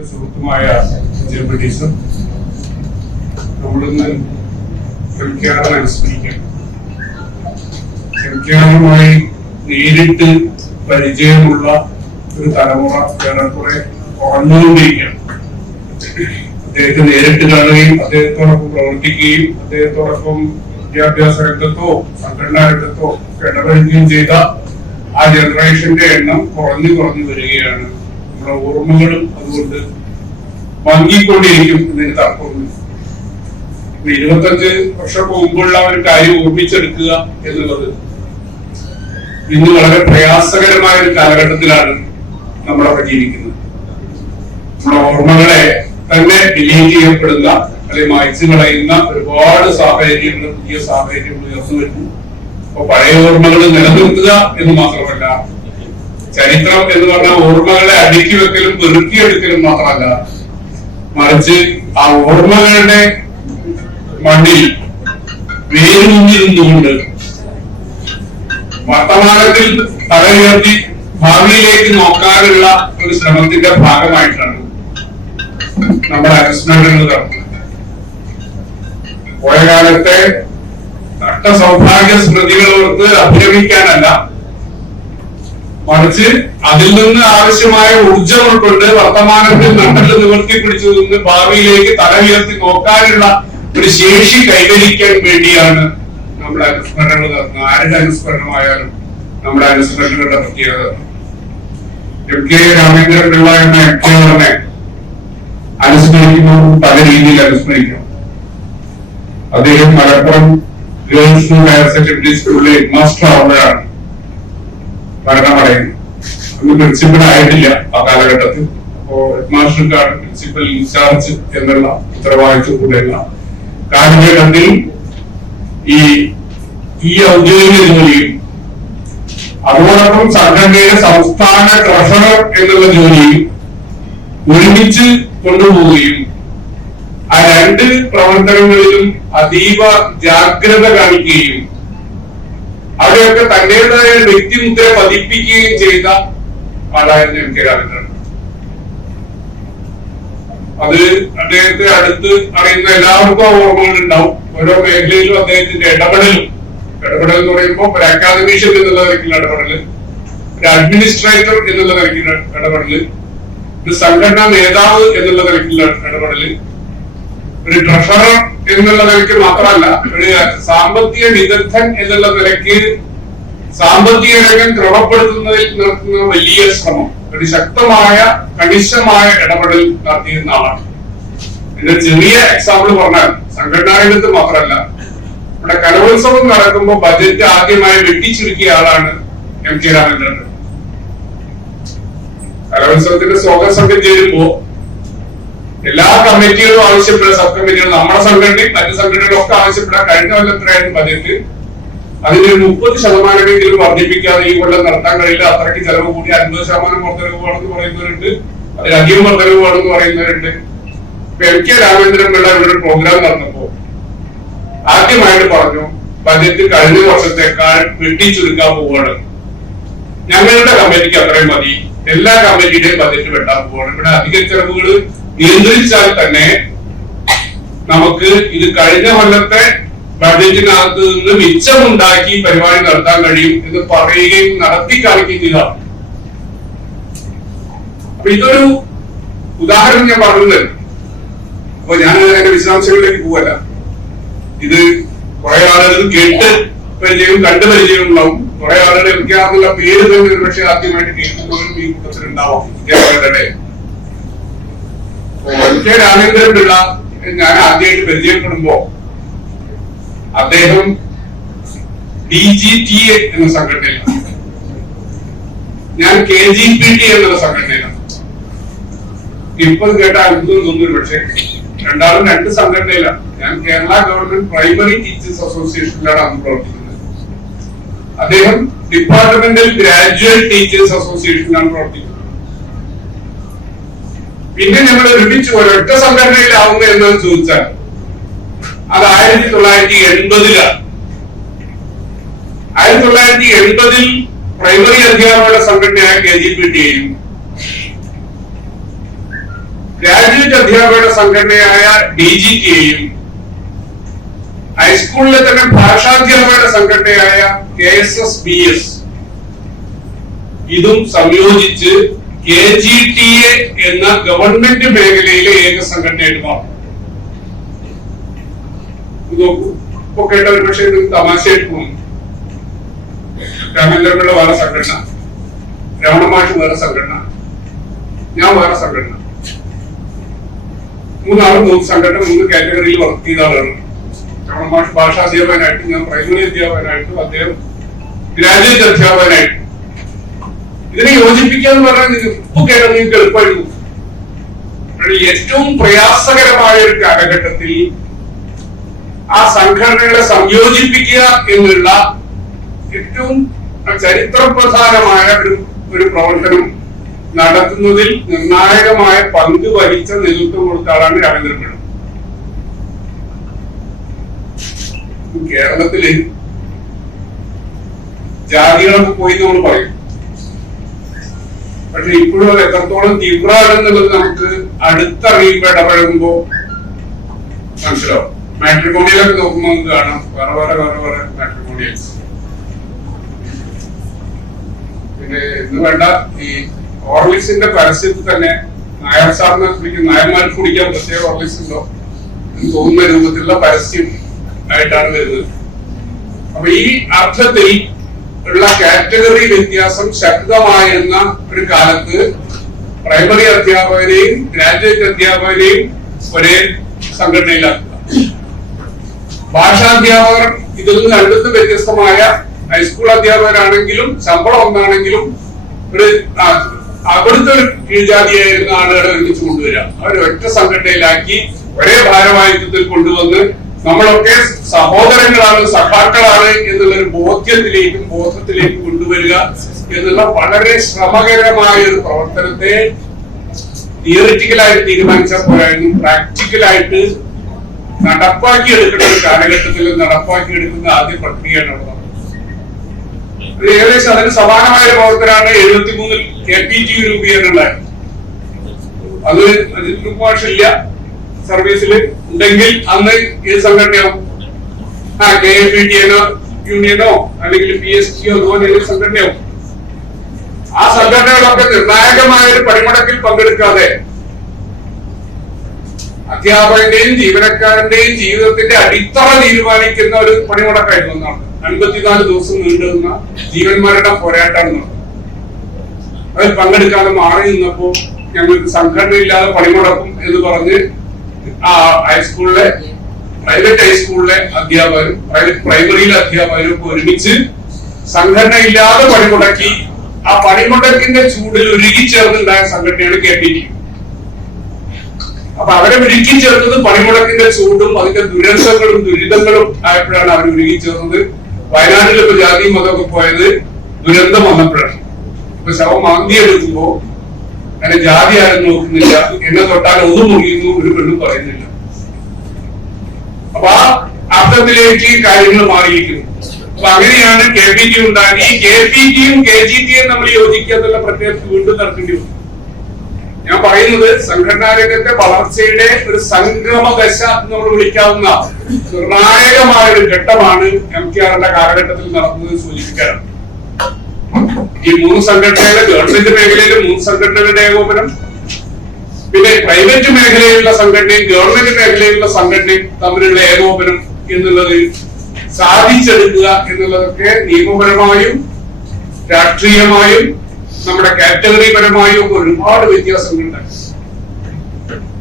സുഹൃത്തുമായ ജയപ്രതീശൻ നമ്മളിന്ന് എംകെആറിനെ അനുസ്മരിക്കാം. എംകെആറുമായി നേരിട്ട് പരിചയമുള്ള ഒരു തലമുറ ഏറെക്കുറെ കുറഞ്ഞുകൊണ്ടിരിക്കുകയാണ്. അദ്ദേഹത്തെ നേരിട്ട് കാണുകയും അദ്ദേഹത്തോടൊപ്പം പ്രവർത്തിക്കുകയും അദ്ദേഹത്തോടൊപ്പം വിദ്യാഭ്യാസ രംഗത്തോ സംഘടനാ രംഗത്തോ ഇടപെടുകയും ചെയ്ത ആ ജനറേഷന്റെ എണ്ണം കുറഞ്ഞു വരികയാണ്. നമ്മുടെ ഓർമ്മകളും അതുകൊണ്ട് മങ്ങിക്കൊണ്ടിരിക്കും എന്നതിന് തർക്കമൊന്നും. 25 വർഷം മുമ്പുള്ള ഒരു കാര്യം ഓർമ്മിച്ചെടുക്കുക എന്നുള്ളത് ഇന്ന് വളരെ പ്രയാസകരമായ ഒരു കാലഘട്ടത്തിലാണ് നമ്മളൊക്കെ ജീവിക്കുന്നത്. നമ്മുടെ ഓർമ്മകളെ തന്നെ ഡിലീറ്റ് ചെയ്യപ്പെടുന്ന അല്ലെങ്കിൽ മായ്ച്ചു കളയുന്ന ഒരുപാട് സാഹചര്യങ്ങൾ, പുതിയ സാഹചര്യങ്ങൾ ഉയർന്നു വരുന്നു. അപ്പൊ പഴയ ഓർമ്മകൾ നിലനിർത്തുക എന്ന് മാത്രമല്ല, ചരിത്രം എന്ന് പറഞ്ഞാൽ ഓർമ്മകളെ അടുക്കി വെക്കലും പെറുക്കിയെടുക്കലും മാത്രമല്ല, മറിച്ച് ആ ഓർമ്മകളുടെ മണ്ണിൽ വേരൂന്നിരുന്നുകൊണ്ട് വർത്തമാനത്തിൽ തലയുയർത്തി ഭാവിയിലേക്ക് നോക്കാനുള്ള ഒരു ശ്രമത്തിന്റെ ഭാഗമായിട്ടാണ് നമ്മുടെ അനുസ്മരണങ്ങൾ നടത്തുന്നത്. പോയ കാലത്തെ നഷ്ട സൗഭാഗ്യ സ്മൃതികളോർത്ത് അഭിരമിക്കാനല്ല, മറിച്ച് അതിൽ നിന്ന് ആവശ്യമായ ഊർജം ഉൾക്കൊണ്ട് വർത്തമാനത്തിൽ നട്ടല് നിവർത്തി പിടിച്ചു നിന്ന് ഭാവിയിലേക്ക് തല ഉയർത്തി നോക്കാനുള്ള ഒരു ശേഷി കൈവരിക്കാൻ വേണ്ടിയാണ് നമ്മുടെ അനുസ്മരണങ്ങൾ നടത്തുന്നത്. ആരുടെ അനുസ്മരണമായാലും നമ്മുടെ അനുസ്മരണങ്ങളുടെ പ്രത്യേകത. എം.കെ. രാമേന്ദ്രൻ പിള്ള എന്ന എം.കെ.ആറിനെ അനുസ്മരിക്കുമ്പോൾ പല രീതിയിൽ അനുസ്മരിക്കണം. അദ്ദേഹം മലപ്പുറം ഗേൾസ് ഹയർ സെക്കൻഡറി സ്കൂളിലെ ഹെഡ് മാസ്റ്റർ ആവുമ്പോഴാണ് മരണമടയുന്നത്. അന്ന് പ്രിൻസിപ്പൽ ആയിട്ടില്ല ആ കാലഘട്ടത്തിൽ. അപ്പോ ഹെഡ് മാസ്റ്റർക്കാണ് പ്രിൻസിപ്പൽ ഇൻചാർജ് എന്നുള്ള ഉത്തരവാദിത്വം കൂടെയുള്ള കാലഘട്ടത്തിൽ ഈ ഔദ്യോഗിക ജോലിയും അതോടൊപ്പം സംഘടനയുടെ സംസ്ഥാന ട്രഷറർ എന്നുള്ള ജോലിയും ഒരുമിച്ച് കൊണ്ടുപോവുകയും ആ രണ്ട് പ്രവർത്തനങ്ങളിലും അതീവ ജാഗ്രത കാണിക്കുകയും അവിടെയൊക്കെ തന്റേതായ വ്യക്തിമുദ്ര പതിപ്പിക്കുകയും ചെയ്ത ആളായിരുന്നു എം.കെ. രാമേന്ദ്രൻ. അത് അദ്ദേഹത്തെ അടുത്ത് അറിയുന്ന എല്ലാവർക്കും ഓർമ്മകൾ ഉണ്ടാവും. ഓരോ മേഖലയിലും അദ്ദേഹത്തിന്റെ ഇടപെടൽ എന്ന് പറയുമ്പോൾ ഒരു അക്കാദമീഷ്യൻ എന്നുള്ള നിലയ്ക്കുള്ള ഇടപെടല്, ഒരു അഡ്മിനിസ്ട്രേറ്റർ എന്നുള്ള നിലയ്ക്കുള്ള ഇടപെടല്, ഒരു സംഘടനാ നേതാവ് എന്നുള്ള നിലയ്ക്കുള്ള ഇടപെടല്, ഒരു ട്രഷറർ എന്നുള്ള നിലയ്ക്ക് മാത്രമല്ല, ഒരു സാമ്പത്തിക വിദഗ്ധൻ എന്നുള്ള നിലയ്ക്ക് സാമ്പത്തിക രംഗം ക്രമപ്പെടുത്തുന്നതിൽ നടത്തുന്ന വലിയ ശ്രമം, ഒരു ശക്തമായ കണിശമായ ഇടപെടൽ നടത്തിയിരുന്ന ആളാണ്. ഇതിന്റെ ചെറിയ എക്സാമ്പിൾ പറഞ്ഞാൽ സംഘടനാ രംഗത്ത് മാത്രമല്ല, ഇവിടെ കലോത്സവം നടക്കുമ്പോൾ ബജറ്റ് ആദ്യമായി വെട്ടിച്ചുരുക്കിയ ആളാണ് എം.കെ. രാമേന്ദ്രൻ. കലോത്സവത്തിന്റെ സ്വാഗത സംഘം ചേരുമ്പോ എല്ലാ കമ്മിറ്റികളും ആവശ്യപ്പെടുന്ന സബ് കമ്മിറ്റികളും നമ്മുടെ സംഘടനയും മറ്റു സംഘടനകളും ഒക്കെ ആവശ്യപ്പെടാൻ കഴിഞ്ഞ കൊല്ലം എത്രയായിരുന്നു ബജറ്റ്, അതിന് 30% വർദ്ധിപ്പിക്കാതെ ഈ കൊല്ലം നടത്താൻ കഴിയില്ല, അത്രയ്ക്ക് ചെലവ് കൂടി 50% വർദ്ധനവ് വേണമെന്ന് പറയുന്നവരുണ്ട്, അതിലധികം വർദ്ധനവ് വേണമെന്ന് പറയുന്നവരുണ്ട്. എം.കെ. രാമേന്ദ്രൻ പിള്ള ഇവിടെ പ്രോഗ്രാം നടന്നപ്പോ ആദ്യമായിട്ട് പറഞ്ഞു, ബജറ്റ് കഴിഞ്ഞ വർഷത്തേക്കാൾ വെട്ടിച്ചുരുക്കാൻ പോവുകയാണ്, ഞങ്ങളുടെ കമ്മിറ്റിക്ക് അത്രയും മതി, എല്ലാ കമ്മിറ്റിയുടെയും ബജറ്റ് വെട്ടാൻ പോവുകയാണ്, ഇവിടെ അധിക ചെലവുകൾ നിയന്ത്രിച്ചാൽ തന്നെ നമുക്ക് ഇത് കഴിഞ്ഞ കൊല്ലത്തെ ബഡ്ജറ്റിനകത്ത് നിന്ന് മിച്ചമുണ്ടാക്കി പരിപാടി നടത്താൻ കഴിയും എന്ന് പറയുകയും നടത്തി കാണിക്കുകയും ചെയ്തതാണ്. അപ്പൊ ഇതൊരു ഉദാഹരണം ഞാൻ പറഞ്ഞത്. അപ്പൊ ഞാൻ അതിന്റെ വിശദാംശങ്ങളിലേക്ക് പോവല്ല. ഇത് കുറെ ആളുകൾ കേട്ട് പരിചയവും കണ്ടു പരിചയമുണ്ടാവും, കുറെ ആളുകൾ എനിക്കാറുള്ള പേര് തന്നെ ഒരുപക്ഷെ ആദ്യമായിട്ട് കേൾക്കുന്നവരും ഈ കൂട്ടത്തിലുണ്ടാവാം. വിദ്യാഭ്യാസയുടെ എം.കെ. രാമേന്ദ്രൻ പിള്ള ഞാൻ ആദ്യമായിട്ട് പരിചയപ്പെടുമ്പോ അദ്ദേഹം DGTA എന്ന സംഘടനയിലാണ്, ഞാൻ KGPT എന്നുള്ള സംഘടനയിലാണ്. ഇപ്പൊ കേട്ട അത്ഭുതം തോന്നുന്നു, പക്ഷെ രണ്ടാളും രണ്ട് സംഘടനയിലാണ്. ഞാൻ കേരള ഗവൺമെന്റ് പ്രൈമറി ടീച്ചേഴ്സ് അസോസിയേഷനിലാണ് അന്ന് പ്രവർത്തിക്കുന്നത്. അദ്ദേഹം ഡിപ്പാർട്ട്മെന്റൽ ഗ്രാജുവേറ്റ് ടീച്ചേഴ്സ് അസോസിയേഷനിലാണ് പ്രവർത്തിക്കുന്നത്. പിന്നെ ഞങ്ങൾ ഒരുമിച്ച് ഒരൊറ്റ സംഘടനയിലാവുന്നത് എന്ന് ചോദിച്ചാൽ അത് 1980-ലാണ്. 1980 പ്രൈമറി അധ്യാപകരുടെ സംഘടനയായ KGPT-യും ഗ്രാജുവേറ്റ് അധ്യാപകരുടെ സംഘടനയായ DGTയെയും ഹൈസ്കൂളിലെ തന്നെ ഭാഷാധ്യാപകരുടെ സംഘടനയായ KSSBS ഇതും സംയോജിച്ച് KGTA എന്ന ഗവൺമെന്റ് മേഖലയിലെ ഏക സംഘടനയായിട്ട് മാറും. നോക്കൂ, ഇപ്പൊ കേട്ട ഒരു പക്ഷേ ഇത് തമാശയായിട്ട് തോന്നുന്നു. രാമേന്ദ്രപിള്ള വേറെ സംഘടന, രമണമാഷ് വേറെ സംഘടന, ഞാൻ വേറെ സംഘടന. മൂന്ന് സംഘടന 3 കാറ്റഗറിയിൽ വർക്ക് ചെയ്ത ആളാണ്. രമണമാഷ് ഭാഷാധ്യാപകനായിട്ടും ഞാൻ പ്രൈമറി അധ്യാപകനായിട്ടും അദ്ദേഹം ഗ്രാജുവേറ്റ് അധ്യാപകനായിട്ടും. ഇതിനെ യോജിപ്പിക്കാന്ന് പറഞ്ഞാൽ ഇപ്പൊ കേട്ടാൽ നിങ്ങൾക്ക് എളുപ്പമായിരുന്നു. ഏറ്റവും പ്രയാസകരമായ ഒരു കാലഘട്ടത്തിൽ ആ സംഘടനകളെ സംയോജിപ്പിക്കുക എന്നുള്ള ഏറ്റവും ചരിത്രപ്രധാനമായ ഒരു പ്രവർത്തനം നടത്തുന്നതിൽ നിർണായകമായ പങ്ക് വഹിച്ച നേതൃത്വം കൊടുത്ത ആളാണ് രാമേന്ദ്രപിള്ള. കേരളത്തില് ജാതികളൊക്കെ പോയി നമ്മൾ പറയും, പക്ഷെ ഇപ്പോഴും അത് എത്രത്തോളം തീവ്രമാണെന്നുള്ളത് നമുക്ക് അടുത്തറിയുമ്പോ ഇടപഴകുമ്പോ മനസ്സിലാവും. മാട്രിമോണിയിലൊക്കെ നോക്കുമ്പോൾ നമുക്ക് കാണാം വേറെ മാട്രിമോണിയൽസ്. പിന്നെ ഇന്ന് വേണ്ട ഈ ഹോർലിക്സിന്റെ പരസ്യത്തിൽ തന്നെ നായർ സാറിനെ കുടിക്കും, നായന്മാർക്ക് കുടിക്കാൻ പ്രത്യേക ഹോർലിക്സ് ഉണ്ടോ എന്ന് തോന്നുന്ന രൂപത്തിലുള്ള പരസ്യം ആയിട്ടാണ് വരുന്നത്. അപ്പൊ ഈ അർത്ഥത്തിൽ ഉള്ള കാറ്റഗറി വ്യത്യാസം ശക്തമായിരുന്ന ഒരു കാലത്ത് പ്രൈമറി അധ്യാപകരെയും ഗ്രാജുവേറ്റ് അധ്യാപകരെയും ഒരേ സംഘടനയിലാക്കുക, ഭാഷാധ്യാപകർ ഇതിൽ നിന്ന് രണ്ടും വ്യത്യസ്തമായ ഹൈസ്കൂൾ അധ്യാപകരാണെങ്കിലും ശമ്പളം ഒന്നാണെങ്കിലും ഒരു അവിടുത്തെ ഒരു കീഴ്ജാതിയായിരുന്ന ആളുകളെ ഒരുമിച്ച് കൊണ്ടുവരിക, അവർ ഒറ്റ സംഘടനയിലാക്കി ഒരേ ഭാരവാഹിത്വത്തിൽ കൊണ്ടുവന്ന് നമ്മളൊക്കെ സഹോദരങ്ങളാണ്, സഖാക്കളാണ് എന്നുള്ളൊരു ബോധത്തിലേക്കും കൊണ്ടുവരിക എന്നുള്ള വളരെ ശ്രമകരമായ ഒരു പ്രവർത്തനത്തെ തിയറിറ്റിക്കലായിട്ട് തീരുമാനിച്ചാൽ പോരായിരുന്നു, പ്രാക്ടിക്കലായിട്ട് നടപ്പാക്കിയെടുക്കുന്ന ഒരു കാലഘട്ടത്തിൽ നടപ്പാക്കിയെടുക്കുന്ന ആദ്യ പ്രക്രിയയാണ് നടന്നത്. ഏകദേശം അതിന് സമാനമായ ഒരു പ്രവർത്തനമാണ് 73 KPTU രൂപീകരണമുണ്ടായത്. അത് അജിത് കുമാറില്ല സർവീസിൽ ഉണ്ടെങ്കിൽ അന്ന് ഏത് സംഘടനയാവും? KFPTനോ യൂണിയനോ അല്ലെങ്കിൽ PSTയോ അതുപോലെ ഏത് സംഘടനയാവും? ആ സംഘടനകളൊക്കെ നിർണായകമായ ഒരു പണിമുടക്കിൽ പങ്കെടുക്കാതെ അധ്യാപകന്റെയും ജീവനക്കാരന്റെയും ജീവിതത്തിന്റെ അടിത്തറ തീരുമാനിക്കുന്ന ഒരു പണിമുടക്കായിരുന്നു എന്നാണ്. 54 ദിവസം നീണ്ടുനിന്ന ജീവന്മാരുടെ പോരാട്ടമാണ് നടന്നത്. അതിൽ പങ്കെടുക്കാതെ മാറി നിന്നപ്പോ ഞങ്ങൾക്ക് സംഘടനയില്ലാതെ പണിമുടക്കും എന്ന് പറഞ്ഞ് ആ ഹൈസ്കൂളിലെ പ്രൈവറ്റ് ഹൈസ്കൂളിലെ അധ്യാപകരും പ്രൈവറ്റ് പ്രൈമറിയിലെ അധ്യാപകരും ഒരുമിച്ച് സംഘടന ഇല്ലാതെ പണിമുടക്കി. ആ പണിമുടക്കിന്റെ ചൂടിൽ ഉരുകിച്ചേർന്നുണ്ടായ സംഘടനയാണ് KPTU. അപ്പൊ അവരെ ഉരുക്കിച്ചേർന്നത് പണിമുടക്കിന്റെ ചൂടും അതിന്റെ ദുരന്തങ്ങളും ദുരിതങ്ങളും ആയപ്പോഴാണ് അവർ ഉരുകിച്ചേർന്നത്. വയനാട്ടിൽ ഇപ്പൊ ജാതി മതമൊക്കെ പോയത് ദുരന്തം വന്നപ്പോഴാണ്. ഇപ്പൊ ശവം മാന്തി എടുക്കുമ്പോ അതിന്റെ ജാതി ആരും നോക്കുന്നില്ല, എന്നെ തൊട്ടാൽ ഒന്നും മുറിയുന്നു ഒരു പെണ്ണും പറയുന്നില്ല. അപ്പൊ ആ അർത്ഥത്തിലേക്ക് കാര്യങ്ങൾ മാറിയിരിക്കുന്നു. അപ്പൊ അങ്ങനെയാണ് KPTU ഉണ്ടാക്കി. ഈ KPTയും KGTയും നമ്മൾ യോജിക്കുക എന്നുള്ള പ്രക്രിയ വീണ്ടും നടത്തേണ്ടി വന്നു. ഞാൻ പറയുന്നത് സംഘടനാ രംഗത്തെ വളർച്ചയുടെ ഒരു സംഗമദശ നമ്മൾ വിളിക്കാവുന്ന നിർണായകമായ ഒരു ഘട്ടമാണ് MKRന്റെ കാലഘട്ടത്തിൽ നടന്നത് സൂചിപ്പിക്കാനാണ്. ഈ 3 സംഘടനകളുടെ ഗവൺമെന്റ് മേഖലയിലെ 3 സംഘടനകളുടെ ഏകോപനം, പിന്നെ പ്രൈവറ്റ് മേഖലയിലുള്ള സംഘടനയും ഗവൺമെന്റ് മേഖലയിലുള്ള സംഘടനയും തമ്മിലുള്ള ഏകോപനം എന്നുള്ളത് സാധിച്ചെടുക്കുക എന്നുള്ളതൊക്കെ നിയമപരമായും രാഷ്ട്രീയമായും നമ്മുടെ കാറ്റഗറി പരമായും ഒക്കെ ഒരുപാട് വ്യത്യാസങ്ങളുണ്ട്.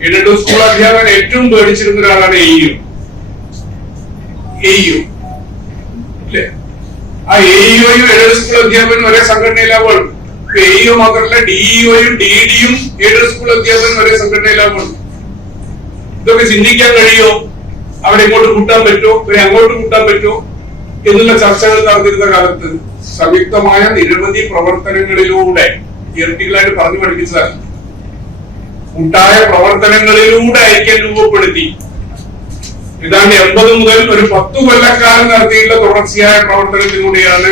എയ്ഡഡ് സ്കൂൾ അധ്യാപകൻ ഏറ്റവും പേടിച്ചിരുന്ന ഒരാളാണ് AEO അല്ലേ? ആ AEOയും എയ്ഡഡ് സ്കൂൾ അധ്യാപകനും ഒരേ സംഘടനയിലാവുകയാണ്. AEO മാത്രമല്ല DEOയും DDയും എയ്ഡഡ് സ്കൂൾ അധ്യാപകനും ഒരേ സംഘടനയിലാവുകയാണ്. ഇതൊക്കെ ചിന്തിക്കാൻ കഴിയുമോ? അവരെ ഇങ്ങോട്ട് കൂട്ടാൻ പറ്റുമോ, ഇവരെ അങ്ങോട്ട് കൂട്ടാൻ പറ്റുമോ എന്നുള്ള ചർച്ചകൾ നടന്നിരുന്ന കാലത്ത് സംയുക്തമായ നിരവധി പ്രവർത്തനങ്ങളിലൂടെ തിയറിറ്റിക്കലായിട്ട് പറഞ്ഞു പഠിപ്പിച്ചതാണ്. കൂട്ടായ പ്രവർത്തനങ്ങളിലൂടെ ഐക്യം രൂപപ്പെടുത്തി ഏതാണ്ട് 80 മുതൽ ഒരു 10 കൊല്ലക്കാലം നടത്തിയിട്ടുള്ള തുടർച്ചയായ പ്രവർത്തനത്തിലൂടെയാണ്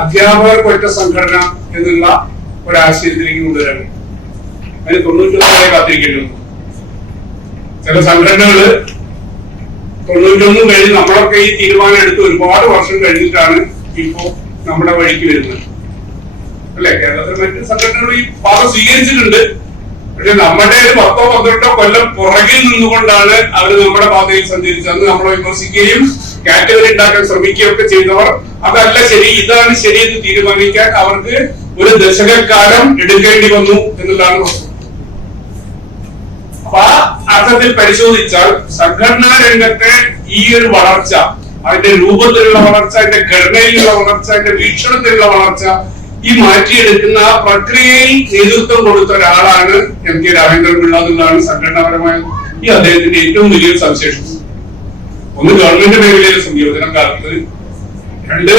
അധ്യാപകർക്ക് ഒറ്റ സംഘടന എന്നുള്ള ഒരാശയത്തിലേക്ക് കൊണ്ടുവരാൻ. അതിന് 99 കാത്തിരിക്കേണ്ടി വന്നു. ചില സംഘടനകള് 91 കഴിഞ്ഞ് നമ്മളൊക്കെ ഈ തീരുമാനം എടുത്ത് ഒരുപാട് വർഷം കഴിഞ്ഞിട്ടാണ് ഇപ്പോ നമ്മുടെ വഴിക്ക് വരുന്നത് അല്ലെ. കേരളത്തിൽ മറ്റ് സംഘടനകൾ ഈ പാത സ്വീകരിച്ചിട്ടുണ്ട്. പക്ഷെ നമ്മുടെ 10-12 കൊല്ലം പുറകിൽ നിന്നുകൊണ്ടാണ് അവർ നമ്മുടെ പാതയിൽ സഞ്ചരിച്ചത്. അന്ന് നമ്മളെ വിമർശിക്കുകയും കാറ്റഗറി ഉണ്ടാക്കാൻ ശ്രമിക്കുകയും ഒക്കെ ചെയ്തവർ അതല്ല ശരി, ഇതാണ് ശരിയെന്ന് തീരുമാനിക്കാൻ അവർക്ക് ഒരു ദശകക്കാലം എടുക്കേണ്ടി വന്നു എന്നുള്ളതാണ് പ്രശ്നം. അപ്പൊ ആ അർത്ഥത്തിൽ പരിശോധിച്ചാൽ സംഘടനാ രംഗത്തെ ഈ ഒരു വളർച്ച, അതിന്റെ രൂപത്തിലുള്ള വളർച്ച, അതിന്റെ ഘടനയിലുള്ള വളർച്ച, അതിന്റെ വീക്ഷണത്തിലുള്ള വളർച്ച, ഈ മാറ്റിയെടുക്കുന്ന ആ പ്രക്രിയയിൽ നേതൃത്വം കൊടുത്ത ഒരാളാണ് എം കെ രാമേന്ദ്രപിള്ള എന്നുള്ളതാണ് സംഘടനാപരമായ ഈ അദ്ദേഹത്തിന്റെ ഏറ്റവും വലിയ സവിശേഷത. ഒന്ന്, ഗവൺമെന്റ് മേഖലയിലെ സംയോജന കാലത്ത്, 2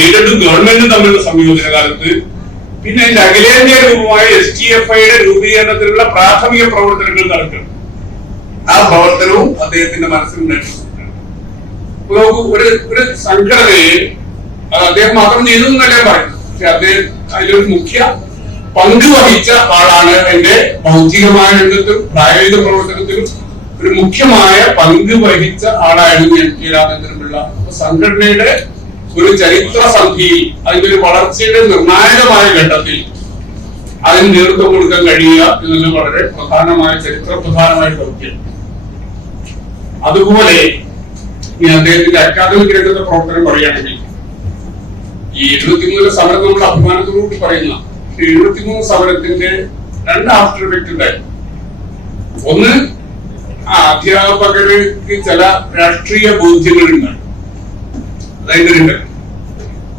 എയ്ഡഡ് ഗവൺമെന്റും തമ്മിലുള്ള സംയോജന കാലത്ത്, പിന്നെ അതിന്റെ അഖിലേന്ത്യാ രൂപമായ STFIയുടെ രൂപീകരണത്തിലുള്ള പ്രാഥമിക പ്രവർത്തനങ്ങൾ നടക്കണം. ആ പ്രവർത്തനവും അദ്ദേഹത്തിന്റെ മനസ്സിലുണ്ടായിരുന്നു. ഒരു സംഘടനയെ അദ്ദേഹം മാത്രം ചെയ്തു എന്നല്ല പറയുന്നത്. പക്ഷെ അദ്ദേഹം അതിലൊരു മുഖ്യ പങ്ക് വഹിച്ച ആളാണ്. അതിന്റെ ഭൗതികമായ രംഗത്തും പ്രായോഗിക പ്രവർത്തനത്തിലും ഒരു മുഖ്യമായ പങ്ക് വഹിച്ച ആളായിരുന്നു എം കെ രാമേന്ദ്രപിള്ള. സംഘടനയുടെ ഒരു ചരിത്ര സന്ധിയിൽ, അതിന്റെ ഒരു വളർച്ചയുടെ നിർണായകമായ ഘട്ടത്തിൽ അതിന് നേതൃത്വം കൊടുക്കാൻ കഴിയുക എന്നുള്ള വളരെ പ്രധാനമായ ചരിത്ര പ്രധാനമായ ദൗത്യം. അതുപോലെ ഈ അദ്ദേഹത്തിന്റെ അക്കാദമിക് രംഗത്തെ പ്രവർത്തനം പറയുകയാണെങ്കിൽ, ഈ 73 സമരം നമ്മൾ അഭിമാനത്തോടുകൂടി പറയുന്ന 73 സമരത്തിന്റെ 2 ആഫ്റ്റർ എഫക്ട് ഉണ്ടായിരുന്നു. ഒന്ന്, അധ്യാപകർക്ക് ചില രാഷ്ട്രീയ ബോധ്യങ്ങളുണ്ടായി, അതായത്.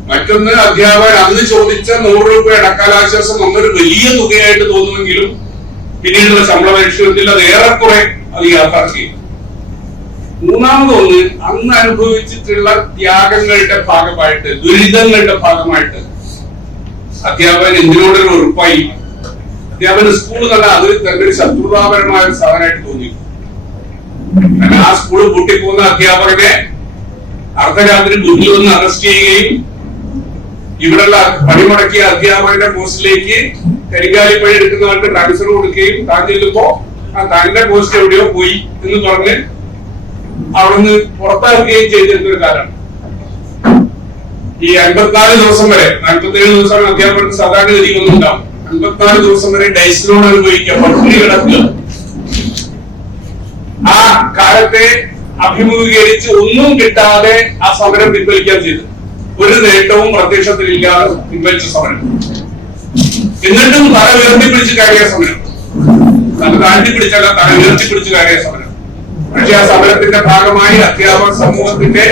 മറ്റൊന്ന്, അധ്യാപകർ അന്ന് ചോദിച്ച 100 രൂപ ഇടക്കാലാശ്വാസം അന്നൊരു വലിയ തുകയായിട്ട് തോന്നുമെങ്കിലും പിന്നീടുള്ള ശമ്പള പരിഷ്കരണത്തിൽ അത് ഏറെക്കുറെ അത് യാഥാർത്ഥ്യം. മൂന്നാമതൊന്ന്, അന്ന് അനുഭവിച്ചിട്ടുള്ള ത്യാഗങ്ങളുടെ ഭാഗമായിട്ട്, ദുരിതങ്ങളുടെ ഭാഗമായിട്ട് അധ്യാപകൻ എന്തിനോടൊരു ഉറപ്പായി. അധ്യാപകന് സ്കൂൾ തന്നെ അത് തന്നെ ഒരു ശത്രുതാപരമായ ഒരു സാധനമായിട്ട് തോന്നി. കാരണം ആ സ്കൂൾ പൂട്ടിപ്പോകുന്ന അധ്യാപകനെ അർദ്ധരാത്രി ഗുരുവിൽ വന്ന് അറസ്റ്റ് ചെയ്യുകയും ഇവിടെയുള്ള പണിമുടക്കിയ അധ്യാപകന്റെ പോസ്റ്റിലേക്ക് കരിങ്കാലിപ്പഴി എടുക്കുന്നവർക്ക് ട്രാൻസ്ഫർ കൊടുക്കുകയും താൻ ചെല്ലുമ്പോ തന്റെ പോസ്റ്റ് എവിടെയോ പോയി എന്ന് പറഞ്ഞ് അവിടുന്ന് പുറത്താക്കുകയും ചെയ്തിരുന്ന ഒരു കാലമാണ്. ഈ 54 ദിവസം വരെ, 47 ദിവസമാണ് അധ്യാപകർക്ക് സാധാരണ ഗതിയൊന്നും ഉണ്ടാവും. 54 ദിവസം വരെ ഡൈസിലോൺ അനുഭവിക്കുക, പട്ടിണി കിടക്കുക. ആ കാലത്തെ അഭിമുഖീകരിച്ച് ഒന്നും കിട്ടാതെ ആ സമരം പിൻവലിക്കാൻ ചെയ്തു. ഒരു നേട്ടവും പ്രത്യക്ഷത്തിലില്ലാതെ പിൻവലിച്ച സമരം. എന്നിട്ടും തല ഉയർത്തിപ്പിടിച്ച് കയറിയ സമരം, തല താഴ്ത്തിപ്പിടിച്ചല്ല, തല ഉയർത്തിപ്പിടിച്ച് കയറിയ സമരം. പക്ഷെ ആ സമരത്തിന്റെ ഭാഗമായി അധ്യാപക സമൂഹത്തിന്റെ,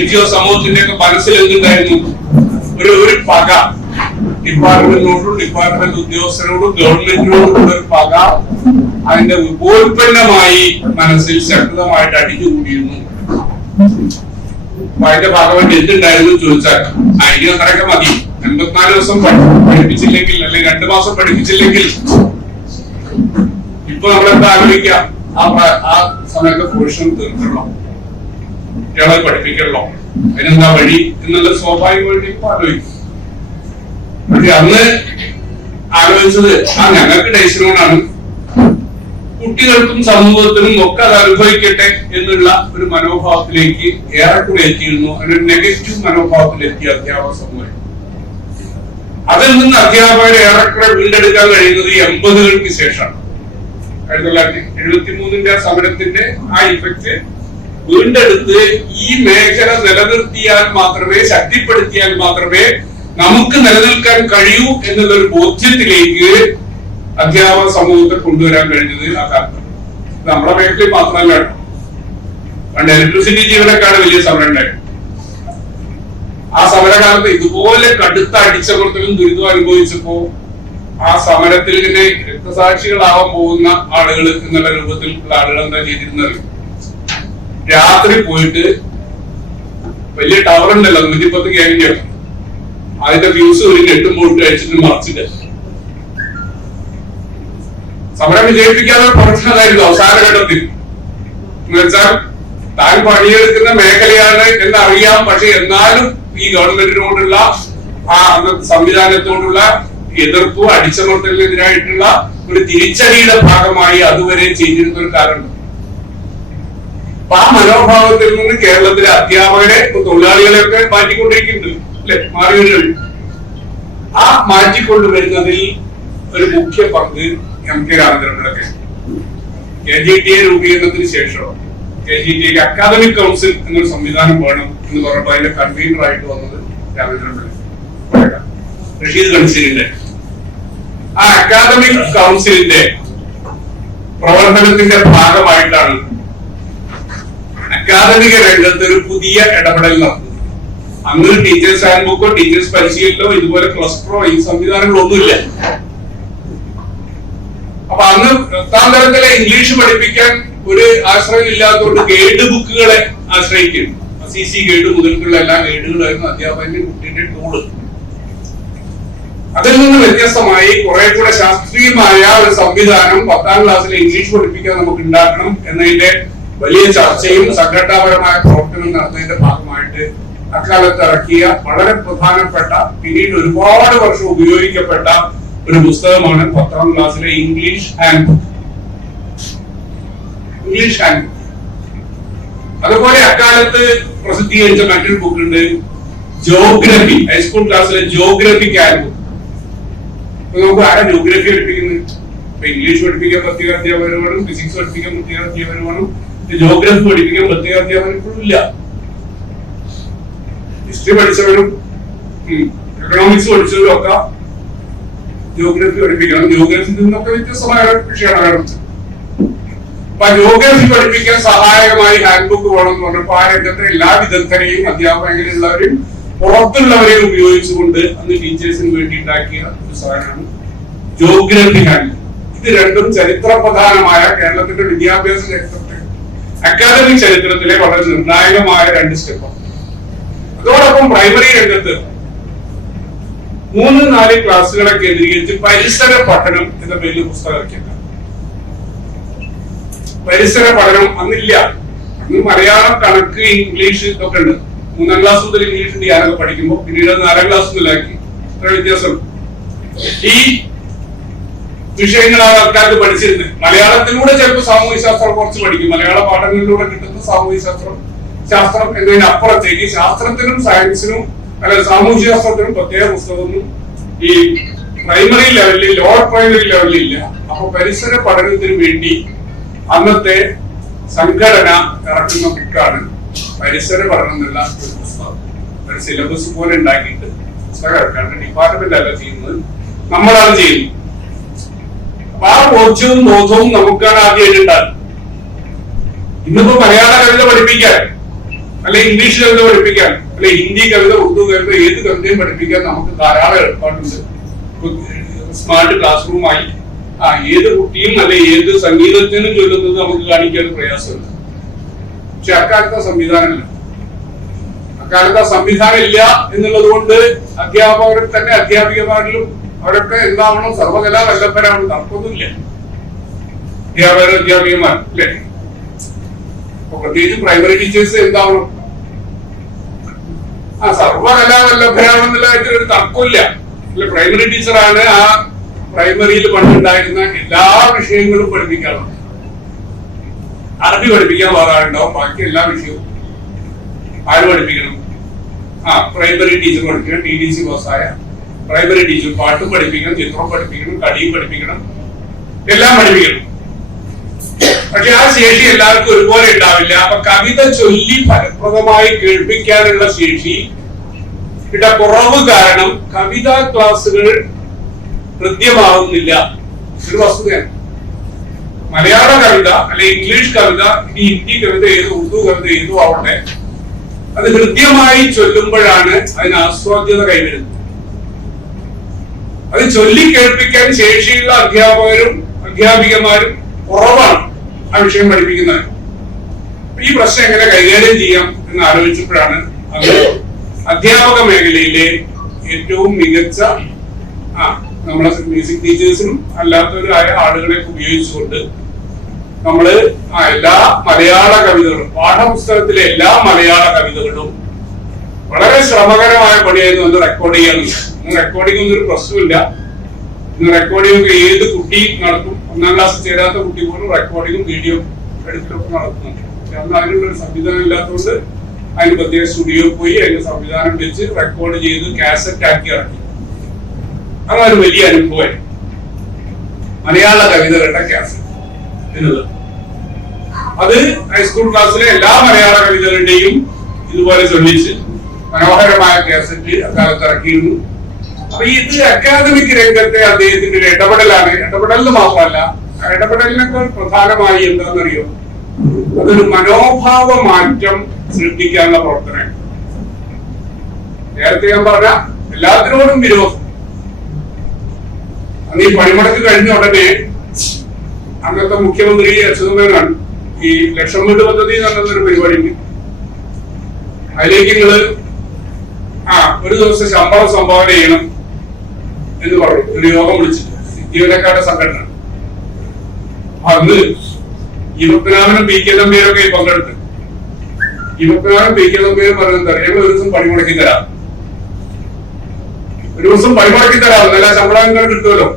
NGO സമൂഹത്തിന്റെ ഒക്കെ മനസ്സിൽ എന്തുണ്ടായിരുന്നു? ഒരു പക, ഡിപ്പാർട്ട്മെന്റിനോടും ഡിപ്പാർട്ട്മെന്റ് ഉദ്യോഗസ്ഥരോടും ഗവൺമെന്റിനോടും ഉള്ള ഒരു പക അതിന്റെ ഉപോൽപ്പന്നമായി മനസ്സിൽ ശക്തമായിട്ട് അടിഞ്ഞുകൂടിയിരുന്നു. അപ്പൊ അതിന്റെ ഭാഗമായിട്ട് എന്തുണ്ടായിരുന്നു ചോദിച്ചാൽ, അതിന് അത്രയൊക്കെ മതി, 84 ദിവസം പഠിപ്പിച്ചില്ലെങ്കിൽ അല്ലെങ്കിൽ 2 മാസം പഠിപ്പിച്ചില്ലെങ്കിൽ ഇപ്പൊ നമ്മളെന്താ ആലോചിക്കാം, ആ സമയത്ത് പോഷൻ തീർക്കണോ, കുട്ടികളെ പഠിപ്പിക്കണോ, അതിനെന്താ വഴി എന്നുള്ളത് സ്വാഭാവികമായിട്ട് ഇപ്പൊ ആലോചിക്കും. പക്ഷെ അന്ന് ആലോചിച്ചത് ഞങ്ങൾക്ക് ഡൈസിനോടാണ്, കുട്ടികൾക്കും സമൂഹത്തിനും ഒക്കെ അത് അനുഭവിക്കട്ടെ എന്നുള്ള ഒരു മനോഭാവത്തിലേക്ക് ഏറെക്കുറെ എത്തിയിരുന്നു. അതിനൊരു നെഗറ്റീവ് മനോഭാവത്തിലെത്തിയ അധ്യാപക സമൂഹം. അതിൽ നിന്ന് അധ്യാപകരെ ഏറെക്കുറെ വീണ്ടെടുക്കാൻ കഴിയുന്നത് 80-കൾക്ക് ശേഷമാണ്. 1973 സമരത്തിന്റെ ആ ഇഫക്റ്റ് വീണ്ടെടുത്ത് ഈ മേഖല നിലനിർത്തിയാൽ മാത്രമേ, ശക്തിപ്പെടുത്തിയാൽ മാത്രമേ നമുക്ക് നിലനിൽക്കാൻ കഴിയൂ എന്നുള്ളൊരു ബോധ്യത്തിലേക്ക് അധ്യാപക സമൂഹത്തെ കൊണ്ടുവരാൻ കഴിഞ്ഞത് ആ കാലത്ത്. നമ്മുടെ മേഖലയിൽ മാത്രമല്ല, പണ്ട് ഇലക്ട്രിസിറ്റി ജീവനക്കാട് വലിയ സമരം ഉണ്ടായിരുന്നു. ആ സമരകാലത്ത് ഇതുപോലെ കടുത്ത അടിച്ചമർത്തലും ദുരിതവും അനുഭവിച്ചപ്പോ ആ സമരത്തിൽ ഇങ്ങനെ രക്തസാക്ഷികളാവാൻ പോകുന്ന ആളുകൾ എന്നുള്ള രൂപത്തിലുള്ള ആളുകൾ എന്താ ചെയ്തിരുന്നത്? രാത്രി പോയിട്ട് വലിയ ടവർ ഉണ്ടല്ലോ 110 kV, അതിന്റെ ഫ്യൂസ് ഒരു 8 വോൾട്ട് അടിച്ചിട്ട് മറച്ചിട്ട് സമരം വിജയിപ്പിക്കാതെ പ്രവർത്തനമായിരുന്നു അവസാന ഘട്ടത്തിൽ. എന്നുവെച്ചാൽ താൻ പണിയെടുക്കുന്ന മേഖലയാണ് എന്നറിയാം, പക്ഷെ എന്നാലും ഈ ഗവൺമെന്റിനോടുള്ള ആ സംവിധാനത്തോടുള്ള എതിർപ്പും അടിച്ചമർത്തലിനെതിരായിട്ടുള്ള ഒരു തിരിച്ചടിയുടെ ഭാഗമായി അതുവരെ ചെയ്തിരുന്ന ഒരു കാലമുണ്ട്. അപ്പൊ ആ മനോഭാവത്തിൽ നിന്ന് കേരളത്തിലെ അധ്യാപകരെ തൊഴിലാളികളെ ഒക്കെ മാറ്റിക്കൊണ്ടിരിക്കുന്നുണ്ട് അല്ലെ, മാറി വരുന്നുണ്ട്. ആ മാറ്റിക്കൊണ്ടുവരുന്നതിൽ ഒരു മുഖ്യ പങ്ക് എം.കെ. രാമചന്ദ്രനൊക്കെ KGTA രൂപീകരണത്തിന് ശേഷം KGTA അക്കാദമിക് കൗൺസിൽ എന്നൊരു സംവിധാനം വേണം എന്ന് പറഞ്ഞപ്പോൾ അതിന്റെ കൺവീനർ ആയിട്ട് വന്നത് രാമചന്ദ്രൻ റഷീദ് കൺസീലിന്റെ ആ അക്കാദമിക് കൗൺസിലിന്റെ പ്രവർത്തനത്തിന്റെ ഭാഗമായിട്ടാണ് അക്കാദമിക രംഗത്ത് ഒരു പുതിയ ഇടപെടൽ നടത്തുന്നത്. അന്ന് ടീച്ചേഴ്സ് ഹാൻഡ് ബുക്കോ ടീച്ചേഴ്സ് പരിശീലനമോ ഇതുപോലെ ക്ലസ്റ്ററോ ഈ സംവിധാനങ്ങളൊന്നുമില്ല. അപ്പൊ അന്ന് 10ാം തരത്തിലെ ഇംഗ്ലീഷ് പഠിപ്പിക്കാൻ ഒരു ആശ്രയം ഇല്ലാത്തതുകൊണ്ട് ഗൈഡ് ബുക്കുകളെ ആശ്രയിക്കുന്നു. CC ഗൈഡ് മുതൽക്കുള്ള എല്ലാ ഗൈഡുകളായിരുന്നു അധ്യാപകന്റെ കുട്ടിയുടെ ടൂള്. അതിൽ നിന്ന് വ്യത്യസ്തമായി കുറെ കൂടെ ശാസ്ത്രീയമായ ഒരു സംവിധാനം 10ാം ക്ലാസ്സിലെ ഇംഗ്ലീഷ് പഠിപ്പിക്കാൻ നമുക്ക് ഉണ്ടാക്കണം എന്നതിന്റെ വലിയ ചർച്ചയും സംഘടനാപരമായ പ്രവർത്തനം നടത്തുന്നതിന്റെ ഭാഗമായിട്ട് അക്കാലത്ത് ഇറക്കിയ വളരെ പ്രധാനപ്പെട്ട പിന്നീട് ഒരുപാട് വർഷം ഉപയോഗിക്കപ്പെട്ട ഒരു പുസ്തകമാണ് 10ാം ക്ലാസ്സിലെ English hand book. English hand book. അതുപോലെ അക്കാലത്ത് പ്രസിദ്ധീകരിച്ച മറ്റൊരു ബുക്ക് ഉണ്ട്, ജോഗ്രഫി, ഹൈസ്കൂൾ ക്ലാസ്സിലെ ജോഗ്രഫിക് ഹാൻഡ് ബുക്ക്. നമുക്ക് ആരാ ജോഗ്രഫി പഠിപ്പിക്കുന്നത്? ഇപ്പൊ ഇംഗ്ലീഷ് പഠിപ്പിക്കാൻ പ്രത്യേക അധ്യാപകർ വേണം, ഫിസിക്സ് പഠിപ്പിക്കാൻ പ്രത്യേക അധ്യാപകർ വേണം, ജോഗ്രഫി പഠിപ്പിക്കാൻ പ്രത്യേക അധ്യാപകർ ഇപ്പോഴും ഇല്ല. ഹിസ്റ്ററി പഠിച്ചവരും എക്കണോമിക്സ് പഠിച്ചവരും ഒക്കെ ജോഗ്രഫി പഠിപ്പിക്കണം. ജോഗ്രഫിയിൽ നിന്നൊക്കെ വ്യത്യസ്തമായ വിഷയമാണ്. അപ്പൊ ജോഗ്രഫി പഠിപ്പിക്കാൻ സഹായകമായി ഹാൻഡ് ബുക്ക് വേണം എന്ന് പറഞ്ഞപ്പോൾ ആ രംഗത്തെ എല്ലാ വിദഗ്ധരെയും അധ്യാപകരുള്ളവരെയും പുറത്തുള്ളവരെയും ഉപയോഗിച്ചുകൊണ്ട് അന്ന് ടീച്ചേഴ്സിന് വേണ്ടി ഉണ്ടാക്കിയ ഒരു സാധനമാണ് ജോഗ്രഫി ഹാൻഡ് ബുക്ക്. ഇത് രണ്ടും ചരിത്ര പ്രധാനമായ കേരളത്തിന്റെ വിദ്യാഭ്യാസ ചരിത്രത്തെ അക്കാദമിക് ചരിത്രത്തിലെ വളരെ നിർണായകമായ 2 സ്റ്റെപ്പാണ്. അതോടൊപ്പം പ്രൈമറി രംഗത്ത് 3-4 ക്ലാസ്സുകളെ കേന്ദ്രീകരിച്ച് പരിസര പഠനം എന്ന പേരിൽ പുസ്തകം ഇറക്കിയിട്ടുണ്ട്. പരിസര പഠനം അന്നില്ല. അന്ന് മലയാളം, കണക്ക്, ഇംഗ്ലീഷ് ഇതൊക്കെ ഉണ്ട്. 3ാം ക്ലാസ് മുതൽ ഇംഗ്ലീഷ് ഞാനൊക്കെ പഠിക്കുമ്പോൾ പിന്നീട് 4ാം ക്ലാസ് മുതലാക്കി. ഇത്ര വ്യത്യാസം. ഈ വിഷയങ്ങളാണ് അക്കാലത്ത് പഠിച്ചിരുന്നത്. മലയാളത്തിലൂടെ ചിലപ്പോൾ സാമൂഹ്യ ശാസ്ത്രം കുറച്ച് പഠിക്കും. മലയാള പാഠങ്ങളിലൂടെ കിട്ടുന്ന സാമൂഹ്യ ശാസ്ത്രം എന്നതിനപ്പുറത്തേക്ക് ശാസ്ത്രത്തിനും സയൻസിനും അല്ല സാമൂഹ്യ ശാസ്ത്രത്തിനും പ്രത്യേക പുസ്തകമൊന്നും ഈ പ്രൈമറി ലെവലിൽ, ലോവർ പ്രൈമറി ലെവലിൽ ഇല്ല. അപ്പൊ പരിസര പഠനത്തിന് വേണ്ടി അന്നത്തെ സംഘടന ഇറക്കുന്ന ബുക്കാണ് പരിസര പഠനം എന്നുള്ള ഒരു പുസ്തകം. ഒരു സിലബസ് പോലെ ഉണ്ടാക്കിയിട്ട് പുസ്തകം ഇറക്കാണ്. ഡിപ്പാർട്ട്മെന്റ് അല്ല ചെയ്യുന്നത്, നമ്മളാണ് ചെയ്യുന്നത്. അപ്പൊ ആ ബോധ്യവും ബോധവും നമുക്കാണ് ആദ്യമായിട്ട് ഉണ്ടാകുന്നത്. ഇന്നിപ്പോ മലയാള കവിത പഠിപ്പിക്കാൻ, അല്ലെ ഇംഗ്ലീഷ് കവിത പഠിപ്പിക്കാൻ, അല്ലെ ഹിന്ദി കവിത, ഉറുദു കവിത, ഏത് കവിതയും പഠിപ്പിക്കാൻ നമുക്ക് ധാരാളം ഏർപ്പാടുണ്ട്. സ്മാർട്ട് ക്ലാസ് റൂമായി ഏത് കുട്ടിയും അല്ലെ ഏത് സംഗീതത്തിനും ചൊല്ലുന്നത് നമുക്ക് കാണിക്കാൻ പ്രയാസമുണ്ട്. പക്ഷെ അക്കാലത്തെ സംവിധാനമില്ല. അക്കാലത്തെ സംവിധാനം ഇല്ല എന്നുള്ളത് കൊണ്ട് അധ്യാപകർ തന്നെ അധ്യാപികമാരിലും അവരൊക്കെ എന്താവണം, സർവകലാ വല്ലഭരാണ്. തർക്കമൊന്നുമില്ല. അധ്യാപികമാർ അല്ലെ, പ്രത്യേകിച്ച് പ്രൈമറി ടീച്ചേഴ്സ് എന്താവണം, സർവകലാ വല്ലഭരാണെന്നുള്ള കാര്യത്തിൽ ഒരു തർക്കമില്ല. അല്ലെ, പ്രൈമറി ടീച്ചറാണ് ആ പ്രൈമറിയിൽ പണ്ടുണ്ടായിരുന്ന എല്ലാ വിഷയങ്ങളും പഠിപ്പിക്കാറുണ്ട്. അറബി പഠിപ്പിക്കാൻ വേറെ ആളുണ്ടാവും, ബാക്കി എല്ലാ വിഷയവും ആര് പഠിപ്പിക്കണം? പ്രൈമറി ടീച്ചർ പഠിക്കണം. TDC പാസ്സായ പ്രൈമറി ടീച്ചർ പാട്ടും പഠിപ്പിക്കണം, ചിത്രം പഠിപ്പിക്കണം, കളിയും പഠിപ്പിക്കണം, എല്ലാം പഠിപ്പിക്കണം. പക്ഷെ ആ ശേഷി എല്ലാവർക്കും ഒരുപോലെ ഉണ്ടാവില്ല. അപ്പൊ കവിത ചൊല്ലി ഫലപ്രദമായി കേൾപ്പിക്കാനുള്ള ശേഷി കുറവ് കാരണം കവിതാ ക്ലാസുകൾ ഹൃദ്യമാവുന്നില്ല. ഒരു വസ്തുതയാണ്. മലയാള കവിത അല്ലെ ഇംഗ്ലീഷ് കവിത, ഇനി ഹിന്ദി കവിത ഏത്, ഉറുദു കവിത ഏതോ ആവട്ടെ, അത് ഹൃദ്യമായി ചൊല്ലുമ്പോഴാണ് അതിന് ആസ്വാദ്യത കൈവരുന്നത്. അത് ചൊല്ലി കേൾപ്പിക്കാൻ ശേഷിയുള്ള അധ്യാപകരും അധ്യാപികമാരും കുറവാണ് ആ വിഷയം പഠിപ്പിക്കുന്നത്. ഈ പ്രശ്നം എങ്ങനെ കൈകാര്യം ചെയ്യാം എന്ന് ആലോചിച്ചപ്പോഴാണ് അത് അധ്യാപക മേഖലയിലെ ഏറ്റവും മികച്ച നമ്മളെ മ്യൂസിക് ടീച്ചേഴ്സിനും അല്ലാത്തവരായ ആളുകളെ ഉപയോഗിച്ചുകൊണ്ട് നമ്മള് എല്ലാ മലയാള കവിതകളും, പാഠപുസ്തകത്തിലെ എല്ലാ മലയാള കവിതകളും വളരെ ശ്രമകരമായ പണിയായിരുന്നു ഒന്ന് റെക്കോർഡ് ചെയ്യാനുള്ളത്. റെക്കോർഡിംഗ് ഒന്നും ഒരു പ്രശ്നമില്ല. ഇന്ന് റെക്കോർഡിംഗ് ഒക്കെ ഏത് കുട്ടി നടത്തും. 1ാം ക്ലാസ് ചേരാത്ത കുട്ടി പോലും റെക്കോർഡിങ്ങും വീഡിയോ എടുക്കലൊക്കെ നടത്തുന്നുണ്ട്. അന്ന് അതിനുള്ള സംവിധാനം ഇല്ലാത്തതുകൊണ്ട് അതിന് പ്രത്യേക സ്റ്റുഡിയോ പോയി അതിന്റെ സംവിധാനം വെച്ച് റെക്കോർഡ് ചെയ്ത് കാസറ്റ് ആക്കി ഇറക്കി. അതൊരു വലിയ അനുഭവമായി. മലയാള കവിതകളുടെ കാസറ്റ് എന്നത് അത് ഹൈസ്കൂൾ ക്ലാസ്സിലെ എല്ലാ മലയാള കവിതകളുടെയും ഇതുപോലെ ചൊല്ലിച്ച് മനോഹരമായ കാസറ്റ് അക്കാലത്ത് ഇറക്കിയിരുന്നു. അപ്പൊ ഇത് അക്കാദമിക് രംഗത്തെ അദ്ദേഹത്തിന്റെ ഒരു ഇടപെടലാണ്. ഇടപെടലിന് മാത്രമല്ല, ഇടപെടലിനൊക്കെ പ്രധാനമായി എന്താണെന്നറിയോ, അതൊരു മനോഭാവ മാറ്റം സൃഷ്ടിക്കാനുള്ള പ്രവർത്തനമാണ്. നേരത്തെ ഞാൻ പറഞ്ഞ എല്ലാത്തിനോടും വിരോധം. അന്ന് ഈ പണിമുടക്ക് കഴിഞ്ഞ ഉടനെ അന്നത്തെ മുഖ്യമന്ത്രി അച്യുതമേനോൻ ഈ ലക്ഷം വീട് പദ്ധതി എന്ന് പറഞ്ഞൊരു പരിപാടി, അതിലേക്ക് നിങ്ങള് ഒരു ദിവസം ശമ്പളം സംഭാവന ചെയ്യണം എന്ന് പറഞ്ഞു. ഒരു യോഗം വിളിച്ചിട്ട് ജീവനക്കാരുടെ സംഘടന. അന്ന് ഇരുപത്തിനാലിനും പി കെ തമ്പിയൊക്കെ പങ്കെടുത്ത് ഇരുപത്തിനാലും പി കെ തമ്പിയും പറഞ്ഞത് ഞങ്ങൾ ഒരു ദിവസം പണിമുടക്കി തരാം, ഒരു ദിവസം പണിമുടക്കി തരാം, നല്ല ശമ്പളം കിട്ടുമല്ലോ.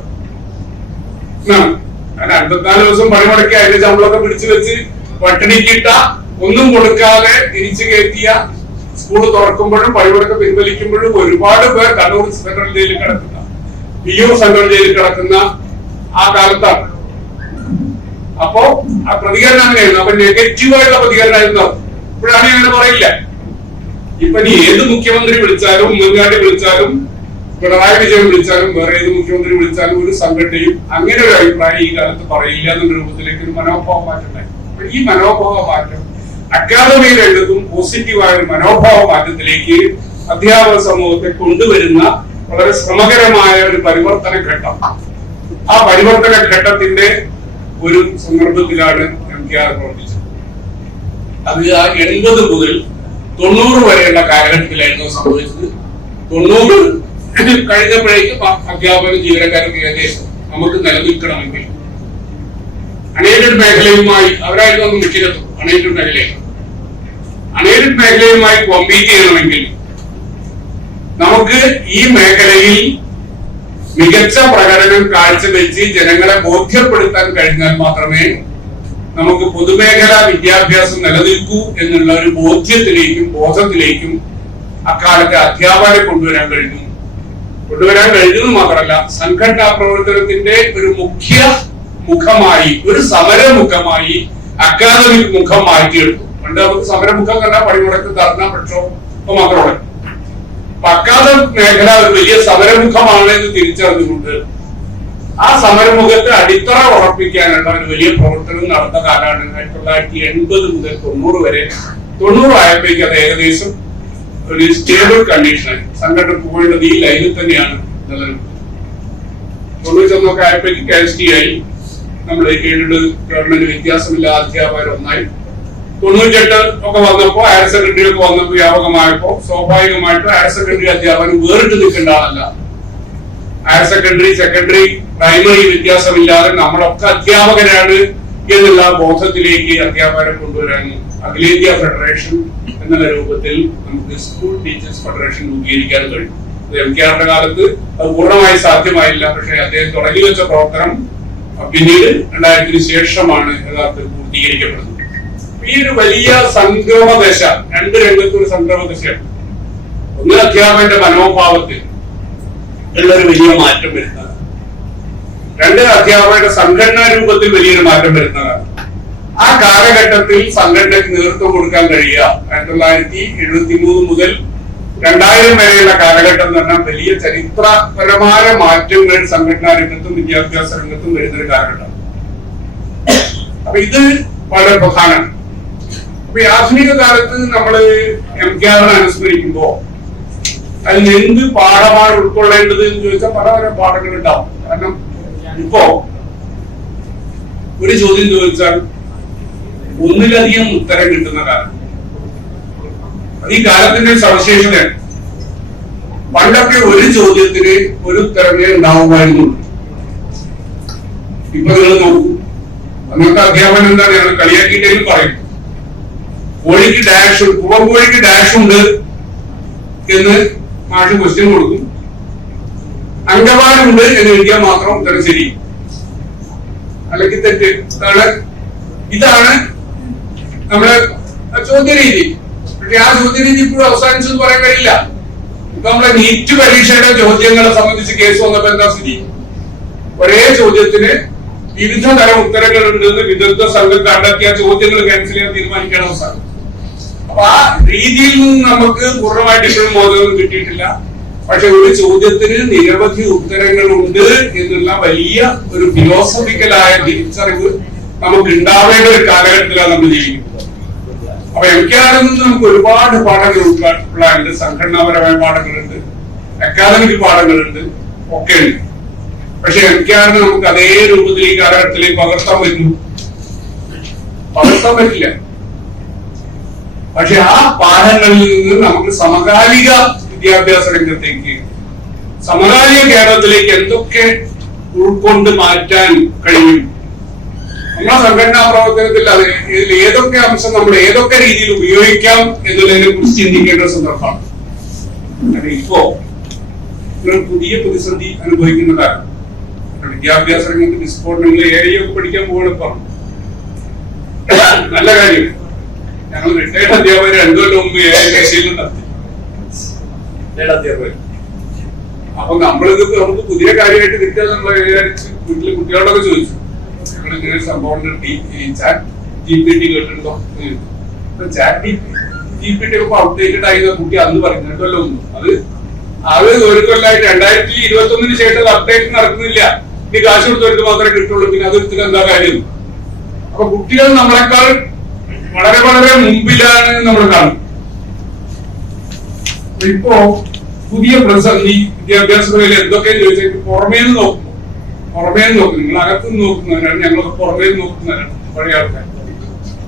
54 ദിവസം പണിമുടക്കി അതിന്റെ ശമ്പളമൊക്കെ പിടിച്ചു വെച്ച് പട്ടിണിക്കിട്ട, ഒന്നും കൊടുക്കാതെ തിരിച്ചു കയറ്റിയ, സ്കൂൾ തുറക്കുമ്പോഴും പണിമുടക്ക് പിൻവലിക്കുമ്പോഴും ഒരുപാട് പേർ കണ്ണൂർ സെൻട്രൽ ജയിലിൽ കിടക്കുന്ന, വിയ്യൂർ സെൻട്രൽ ജയിലിൽ കിടക്കുന്ന ആ കാലത്താണ്. അപ്പോ ആ പ്രതികരണം അങ്ങനെയായിരുന്നു. അപ്പൊ നെഗറ്റീവായിട്ടുള്ള പ്രതികരണമായിരുന്നു. ഇപ്പോഴാണ് അങ്ങനെ പറയില്ല. ഇപ്പൊ നീ ഏത് മുഖ്യമന്ത്രി വിളിച്ചാലും, ഉമ്മൻചാണ്ടി വിളിച്ചാലും, പിണറായി വിജയൻ വിളിച്ചാലും, വേറെ ഏത് മുഖ്യമന്ത്രി വിളിച്ചാലും ഒരു സംഘടനയും അങ്ങനെ ഒരു അഭിപ്രായം ഈ കാലത്ത് പറയില്ല എന്നുള്ള രൂപത്തിലേക്ക് ഒരു മനോഭാവ മാറ്റം ഉണ്ടായി. ഈ മനോഭാവ മാറ്റം അക്കാദമി രംഗത്തും പോസിറ്റീവായ ഒരു മനോഭാവ മാറ്റത്തിലേക്ക് അധ്യാപക സമൂഹത്തെ കൊണ്ടുവരുന്ന വളരെ ശ്രമകരമായ ഒരു പരിവർത്തന ഘട്ടം. ആ പരിവർത്തന ഘട്ടത്തിന്റെ ഒരു സന്ദർഭത്തിലാണ് MKR പ്രവർത്തിച്ചത്. അത് ആ 80 മുതൽ 90 വരെയുള്ള കാലഘട്ടത്തിലായിരുന്നു സംഭവിച്ചത്. 90 കഴിഞ്ഞപ്പോഴേക്കും അധ്യാപക ജീവനക്കാർക്ക് ഏകദേശം നമുക്ക് നിലനിൽക്കണമെങ്കിൽ അൺഎയ്ഡഡ് മേഖലയുമായി അവരായിരുന്നു അന്ന് മുഖ്യത്വം. അൺഎയ്ഡഡ് മേഖലയുമായി കോമ്പീറ്റ് ചെയ്യണമെങ്കിൽ നമുക്ക് ഈ മേഖലയിൽ മികച്ച പ്രകടനം കാഴ്ചവെച്ച് ജനങ്ങളെ ബോധ്യപ്പെടുത്താൻ കഴിഞ്ഞാൽ മാത്രമേ നമുക്ക് പൊതുമേഖലാ വിദ്യാഭ്യാസം നിലനിൽക്കൂ എന്നുള്ള ഒരു ബോധത്തിലേക്കും അക്കാലത്തെ അധ്യാപകരെ കൊണ്ടുവരാൻ കഴിഞ്ഞു മാത്രമല്ല, സംഘടനാ പ്രവർത്തനത്തിന്റെ ഒരു മുഖ്യ മുഖമായി, ഒരു സമരമുഖമായി അക്കാദമിക് മുഖം മാറ്റിയെടുത്തു. പണ്ട് നമുക്ക് സമരമുഖം കണ്ടാൽ പണിമുടക്ക്, ധർണ, പ്രക്ഷോഭം മാത്രമാണ്. അക്കാദമിക് മേഖല ഒരു വലിയ സമരമുഖമാണ് എന്ന് തിരിച്ചറിഞ്ഞുകൊണ്ട് ആ സമരമുഖത്തെ അടിത്തറ ഉറപ്പിക്കാനുള്ള ഒരു വലിയ പ്രവർത്തനം നടന്ന കാലമാണ് 1980 മുതൽ 90 വരെ. 90 ആയപ്പോഴേക്ക് അത് ഏകദേശം ഒരു സ്റ്റേബിൾ കണ്ടീഷനായി. സംഘടന പോകേണ്ടത് ഈ ലൈനിൽ തന്നെയാണ് നിലനിൽക്കുന്നത്. 91 ആയപ്പോഴേക്ക് KST ആയി. നമ്മൾ എയ്ഡഡ് ഗവൺമെന്റ് വ്യത്യാസമില്ലാതെ അധ്യാപകർ ഒന്നായി. 98 ഒക്കെ വന്നപ്പോ ഹയർ സെക്കൻഡറി ഒക്കെ വന്നപ്പോ വ്യാപകമായപ്പോ സ്വാഭാവികമായിട്ടും ഹയർ സെക്കൻഡറി അധ്യാപനം വേറിട്ട് നിൽക്കേണ്ട ആളല്ല. ഹയർ സെക്കൻഡറി, സെക്കൻഡറി, പ്രൈമറി വ്യത്യാസമില്ലാതെ നമ്മളൊക്കെ അധ്യാപകരാണ് എന്നുള്ള ബോധത്തിലേക്ക് അധ്യാപകരെ കൊണ്ടുവരാനും അഖിലേന്ത്യാ ഫെഡറേഷൻ എന്നുള്ള രൂപത്തിൽ നമുക്ക് സ്കൂൾ ടീച്ചേഴ്സ് ഫെഡറേഷൻ രൂപീകരിക്കാൻ കഴിയും. MKR കാലത്ത് അത് പൂർണ്ണമായി സാധ്യമായില്ല. പക്ഷെ അദ്ദേഹം തുടങ്ങി വെച്ച പ്രവർത്തനം പിന്നീട് 2000-ന് ശേഷമാണ് യഥാർത്ഥത്തിൽ പൂർത്തീകരിക്കപ്പെടുന്നത്. ഈ ഒരു വലിയ സംക്രമദശ, രണ്ട് രംഗത്തും ഒരു സംക്രമദശയാണ്. ഒന്ന് അധ്യാപകന്റെ മനോഭാവത്തിൽ ഉള്ളൊരു വലിയ മാറ്റം വരുന്നതാണ്. രണ്ട് അധ്യാപകരുടെ സംഘടനാ രൂപത്തിൽ വലിയൊരു മാറ്റം വരുന്നതാണ്. ആ കാലഘട്ടത്തിൽ സംഘടനയ്ക്ക് നേതൃത്വം കൊടുക്കാൻ കഴിയുക 1973 മുതൽ 2000 വരെയുള്ള കാലഘട്ടം എന്ന് പറഞ്ഞാൽ വലിയ ചരിത്രപരമായ മാറ്റങ്ങൾ സംഘടനാ രംഗത്തും വിദ്യാഭ്യാസ രംഗത്തും വരുന്നൊരു കാലഘട്ടം. അപ്പൊ ഇത് വളരെ പ്രധാനമാണ്. അപ്പൊ ഈ ആധുനിക കാലത്ത് നമ്മള് MKR അനുസ്മരിക്കുമ്പോ അതിൽ എന്ത് പാഠമാണ് ഉൾക്കൊള്ളേണ്ടത് എന്ന് ചോദിച്ചാൽ പല പാഠങ്ങൾ ഉണ്ടാവും. കാരണം ഇപ്പോ ഒരു ചോദ്യം ചോദിച്ചാൽ ഒന്നിലധികം ഉത്തരം കിട്ടുന്ന കാലം. ഈ കാലത്തിന്റെ സവിശേഷതയാണ്. പണ്ടൊക്കെ ഒരു ചോദ്യത്തിന് ഒരു ഉത്തരമേ ഉണ്ടാവുമായിരുന്നു. ഇപ്പൊ നിങ്ങൾ നോക്കൂ, അന്നത്തെ അധ്യാപനം എന്താണ്? ഞങ്ങൾ കളിയാക്കിയിട്ടെങ്കിലും പറയും, കോഴിക്ക് ഡാഷ്, പൂവൻകോഴിക്ക് ഡാഷ് ഉണ്ട് എന്ന് മാഷ് ക്വസ്റ്റ്യൻ കൊടുക്കും. അംഗവാനുണ്ട് എന്ന് എഴുതിയാൽ മാത്രം ഉത്തരം ശരി, അല്ലെങ്കിൽ തെറ്റ്. ഇതാണ് നമ്മളെ ചോദ്യരീതി. പക്ഷെ ആ ചോദ്യരീതി ഇപ്പോഴും അവസാനിച്ചു എന്ന് പറയാൻ കഴിയില്ല. ഇപ്പൊ നമ്മളെ നീറ്റ് പരീക്ഷയുടെ ചോദ്യങ്ങളെ സംബന്ധിച്ച് കേസ് വന്നപ്പോ എന്താ സ്ഥിതി? ഒരേ ചോദ്യത്തിന് വിവിധ തരം ഉത്തരങ്ങൾ ഉണ്ടെന്ന് വിദഗ്ധ സംഘം കണ്ടെത്തിയ ചോദ്യങ്ങൾ ക്യാൻസൽ ചെയ്യാൻ തീരുമാനിക്കണം അവസാനം. അപ്പൊ ആ രീതിയിൽ നിന്ന് നമുക്ക് പൂർണ്ണമായിട്ട് ഇപ്പോഴും മോചനം കിട്ടിയിട്ടില്ല. പക്ഷെ ഒരു ചോദ്യത്തിന് നിരവധി ഉത്തരങ്ങളുണ്ട് എന്നുള്ള വലിയ ഒരു ഫിലോസഫിക്കലായ തിരിച്ചറിവ് നമുക്ക് ഉണ്ടാവേണ്ട ഒരു കാലഘട്ടത്തിലാണ് നമ്മൾ ജീവിക്കുന്നത്. അപ്പൊ എംകെആറിൽ നിന്ന് നമുക്ക് ഒരുപാട് പാഠങ്ങൾ ഉൾപ്പെടാറുണ്ട്. സംഘടനാപരമായ പാഠങ്ങളുണ്ട്, അക്കാദമിക് പാഠങ്ങളുണ്ട്, ഒക്കെ ഉണ്ട്. പക്ഷെ എംകെആറിന് നമുക്ക് അതേ രൂപത്തിൽ ഈ കാലഘട്ടത്തിലേക്ക് പകർത്താൻ പറ്റില്ല. പക്ഷെ ആ പാഠങ്ങളിൽ നിന്ന് നമുക്ക് സമകാലിക വിദ്യാഭ്യാസ രംഗത്തേക്ക്, സമകാലിക കേരളത്തിലേക്ക് എന്തൊക്കെ ഉൾക്കൊണ്ട് മാറ്റാൻ കഴിയും, നമ്മുടെ സംഘടനാ പ്രവർത്തനത്തിൽ അത് ഏതൊക്കെ അംശം നമ്മൾ ഏതൊക്കെ രീതിയിൽ ഉപയോഗിക്കാം എന്നുള്ളതിനെ കുറിച്ച് ചിന്തിക്കേണ്ട സന്ദർഭമാണ്. ഇപ്പോ പുതിയ പ്രതിസന്ധി അനുഭവിക്കുന്നതാണ്. വിദ്യാഭ്യാസ രംഗത്ത് ഡിസ്പോർട്ട്മെന്റിൽ ഏരിയൊക്കെ പഠിക്കാൻ പോകണം. നല്ല കാര്യം. ഞങ്ങൾ റിട്ടയർഡ് അധ്യാപകർ 2 കൊല്ലം മുമ്പ് പരിശീലനം നടത്തി. അധ്യാപകർ. അപ്പൊ നമുക്ക് പുതിയ കാര്യമായിട്ട് കിട്ടിയാൽ നമ്മൾ വിചാരിച്ച് വീട്ടില് കുട്ടികളോടൊക്കെ ചോദിച്ചു, ഞങ്ങൾ ഇങ്ങനെ സംഭവം GPT കേട്ടിട്ടുണ്ടോ? GPT ഒക്കെ ഔട്ട്ഡേറ്റഡ് ആയിരുന്ന കുട്ടി അന്ന് പറഞ്ഞു 2 കൊല്ലം മുമ്പ്. അത് ഒരു കൊല്ലമായിട്ട് 2021 ശേഷം അപ്ഡേറ്റ് നടക്കുന്നില്ല. ഈ കാശ് കൊടുത്തവർക്ക് മാത്രമേ കിട്ടുള്ളൂ. പിന്നെ അതെടുത്തിട്ട് എന്താ കാര്യം? അപ്പൊ കുട്ടികൾ നമ്മളെക്കാൾ വളരെ വളരെ മുമ്പിലാണ് നമ്മൾ കാണുന്നത്. ഇപ്പോ പുതിയ പ്രതിസന്ധി വിദ്യാഭ്യാസ മേഖല എന്തൊക്കെ ചോദിച്ചാൽ പുറമേ നിന്ന് നോക്കും. നിങ്ങൾ അകത്തുനിന്ന് നോക്കുന്നവരാണ്, ഞങ്ങളൊക്കെ പുറമേ നോക്കുന്നവരാണ്. പഴയ ആൾക്കാർ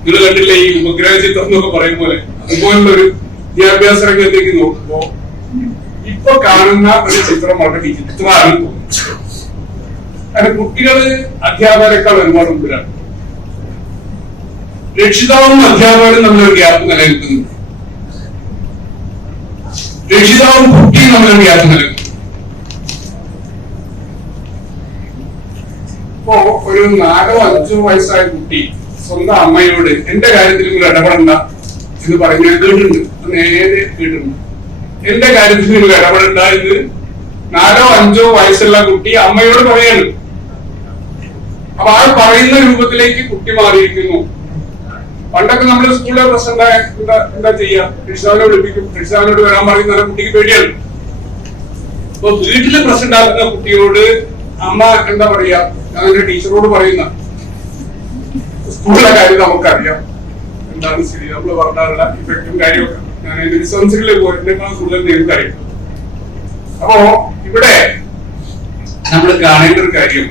നിങ്ങൾ കണ്ടില്ലേ ഈ ഉപഗ്രഹ ചിത്രം എന്നൊക്കെ പറയും പോലെ, അതുപോലുള്ള ഒരു വിദ്യാഭ്യാസ രംഗത്തേക്ക് നോക്കുമ്പോ ഇപ്പൊ കാണുന്ന ഒരു ചിത്രം വളരെ വിചിത്രമാണ് തോന്നുന്നത്. കാരണം കുട്ടികള് അധ്യാപകരെക്കാൾ ഒരുപാട് മുമ്പിലാണ്. രക്ഷിതാവും അധ്യാപകരും തമ്മിലൊരു ഗ്യാപ്പ് നിലനിൽക്കുന്നുണ്ട്. രക്ഷിതാവും കുട്ടിയും തമ്മിലൊരു ഗ്യാപ്പ് നിലനിൽക്കുന്നു. ഇപ്പോ ഒരു 4-5 വയസ്സായ കുട്ടി സ്വന്തം അമ്മയോട് എന്റെ കാര്യത്തിൽ നിങ്ങൾ ഇടപെടണ്ട എന്ന് പറഞ്ഞു കേട്ടിട്ടുണ്ട്. നേരെ കേട്ടിട്ടുണ്ട്. എന്റെ കാര്യത്തിൽ നിങ്ങൾ ഇടപെടണ്ട എന്ന് 4-5 വയസ്സുള്ള കുട്ടി അമ്മയോട് പറയാണ്. അപ്പൊ ആ പറയുന്ന രൂപത്തിലേക്ക് കുട്ടി മാറിയിരിക്കുന്നു. പണ്ടൊക്കെ നമ്മൾ സ്കൂളിലെ പ്രശ്നം എന്താ ചെയ്യാ? രക്ഷിതാവിനോട് വിളിപ്പിക്കും. രക്ഷിതാവിനോട് വരാൻ പറയുന്ന കുട്ടിക്ക് പേടിയാണ്. അപ്പൊ വീട്ടില് പ്രശ്നം ഉണ്ടാക്കുന്ന കുട്ടിയോട് അമ്മ എന്താ പറയാ? ഞാൻ ടീച്ചറോട് പറയുന്ന സ്കൂളിലെ കാര്യം നമുക്കറിയാം എന്താണ് ശരി, നമ്മൾ പറഞ്ഞാലുള്ള ഇഫക്റ്റും കാര്യമൊക്കെ ഞാൻ അതിന്റെ വിശ്വാസത്തിലേക്ക് പോയതിനേക്കാൾ കൂടുതൽ നിങ്ങൾക്കറിയാം. അപ്പോ ഇവിടെ നമ്മൾ കാണേണ്ട ഒരു കാര്യം,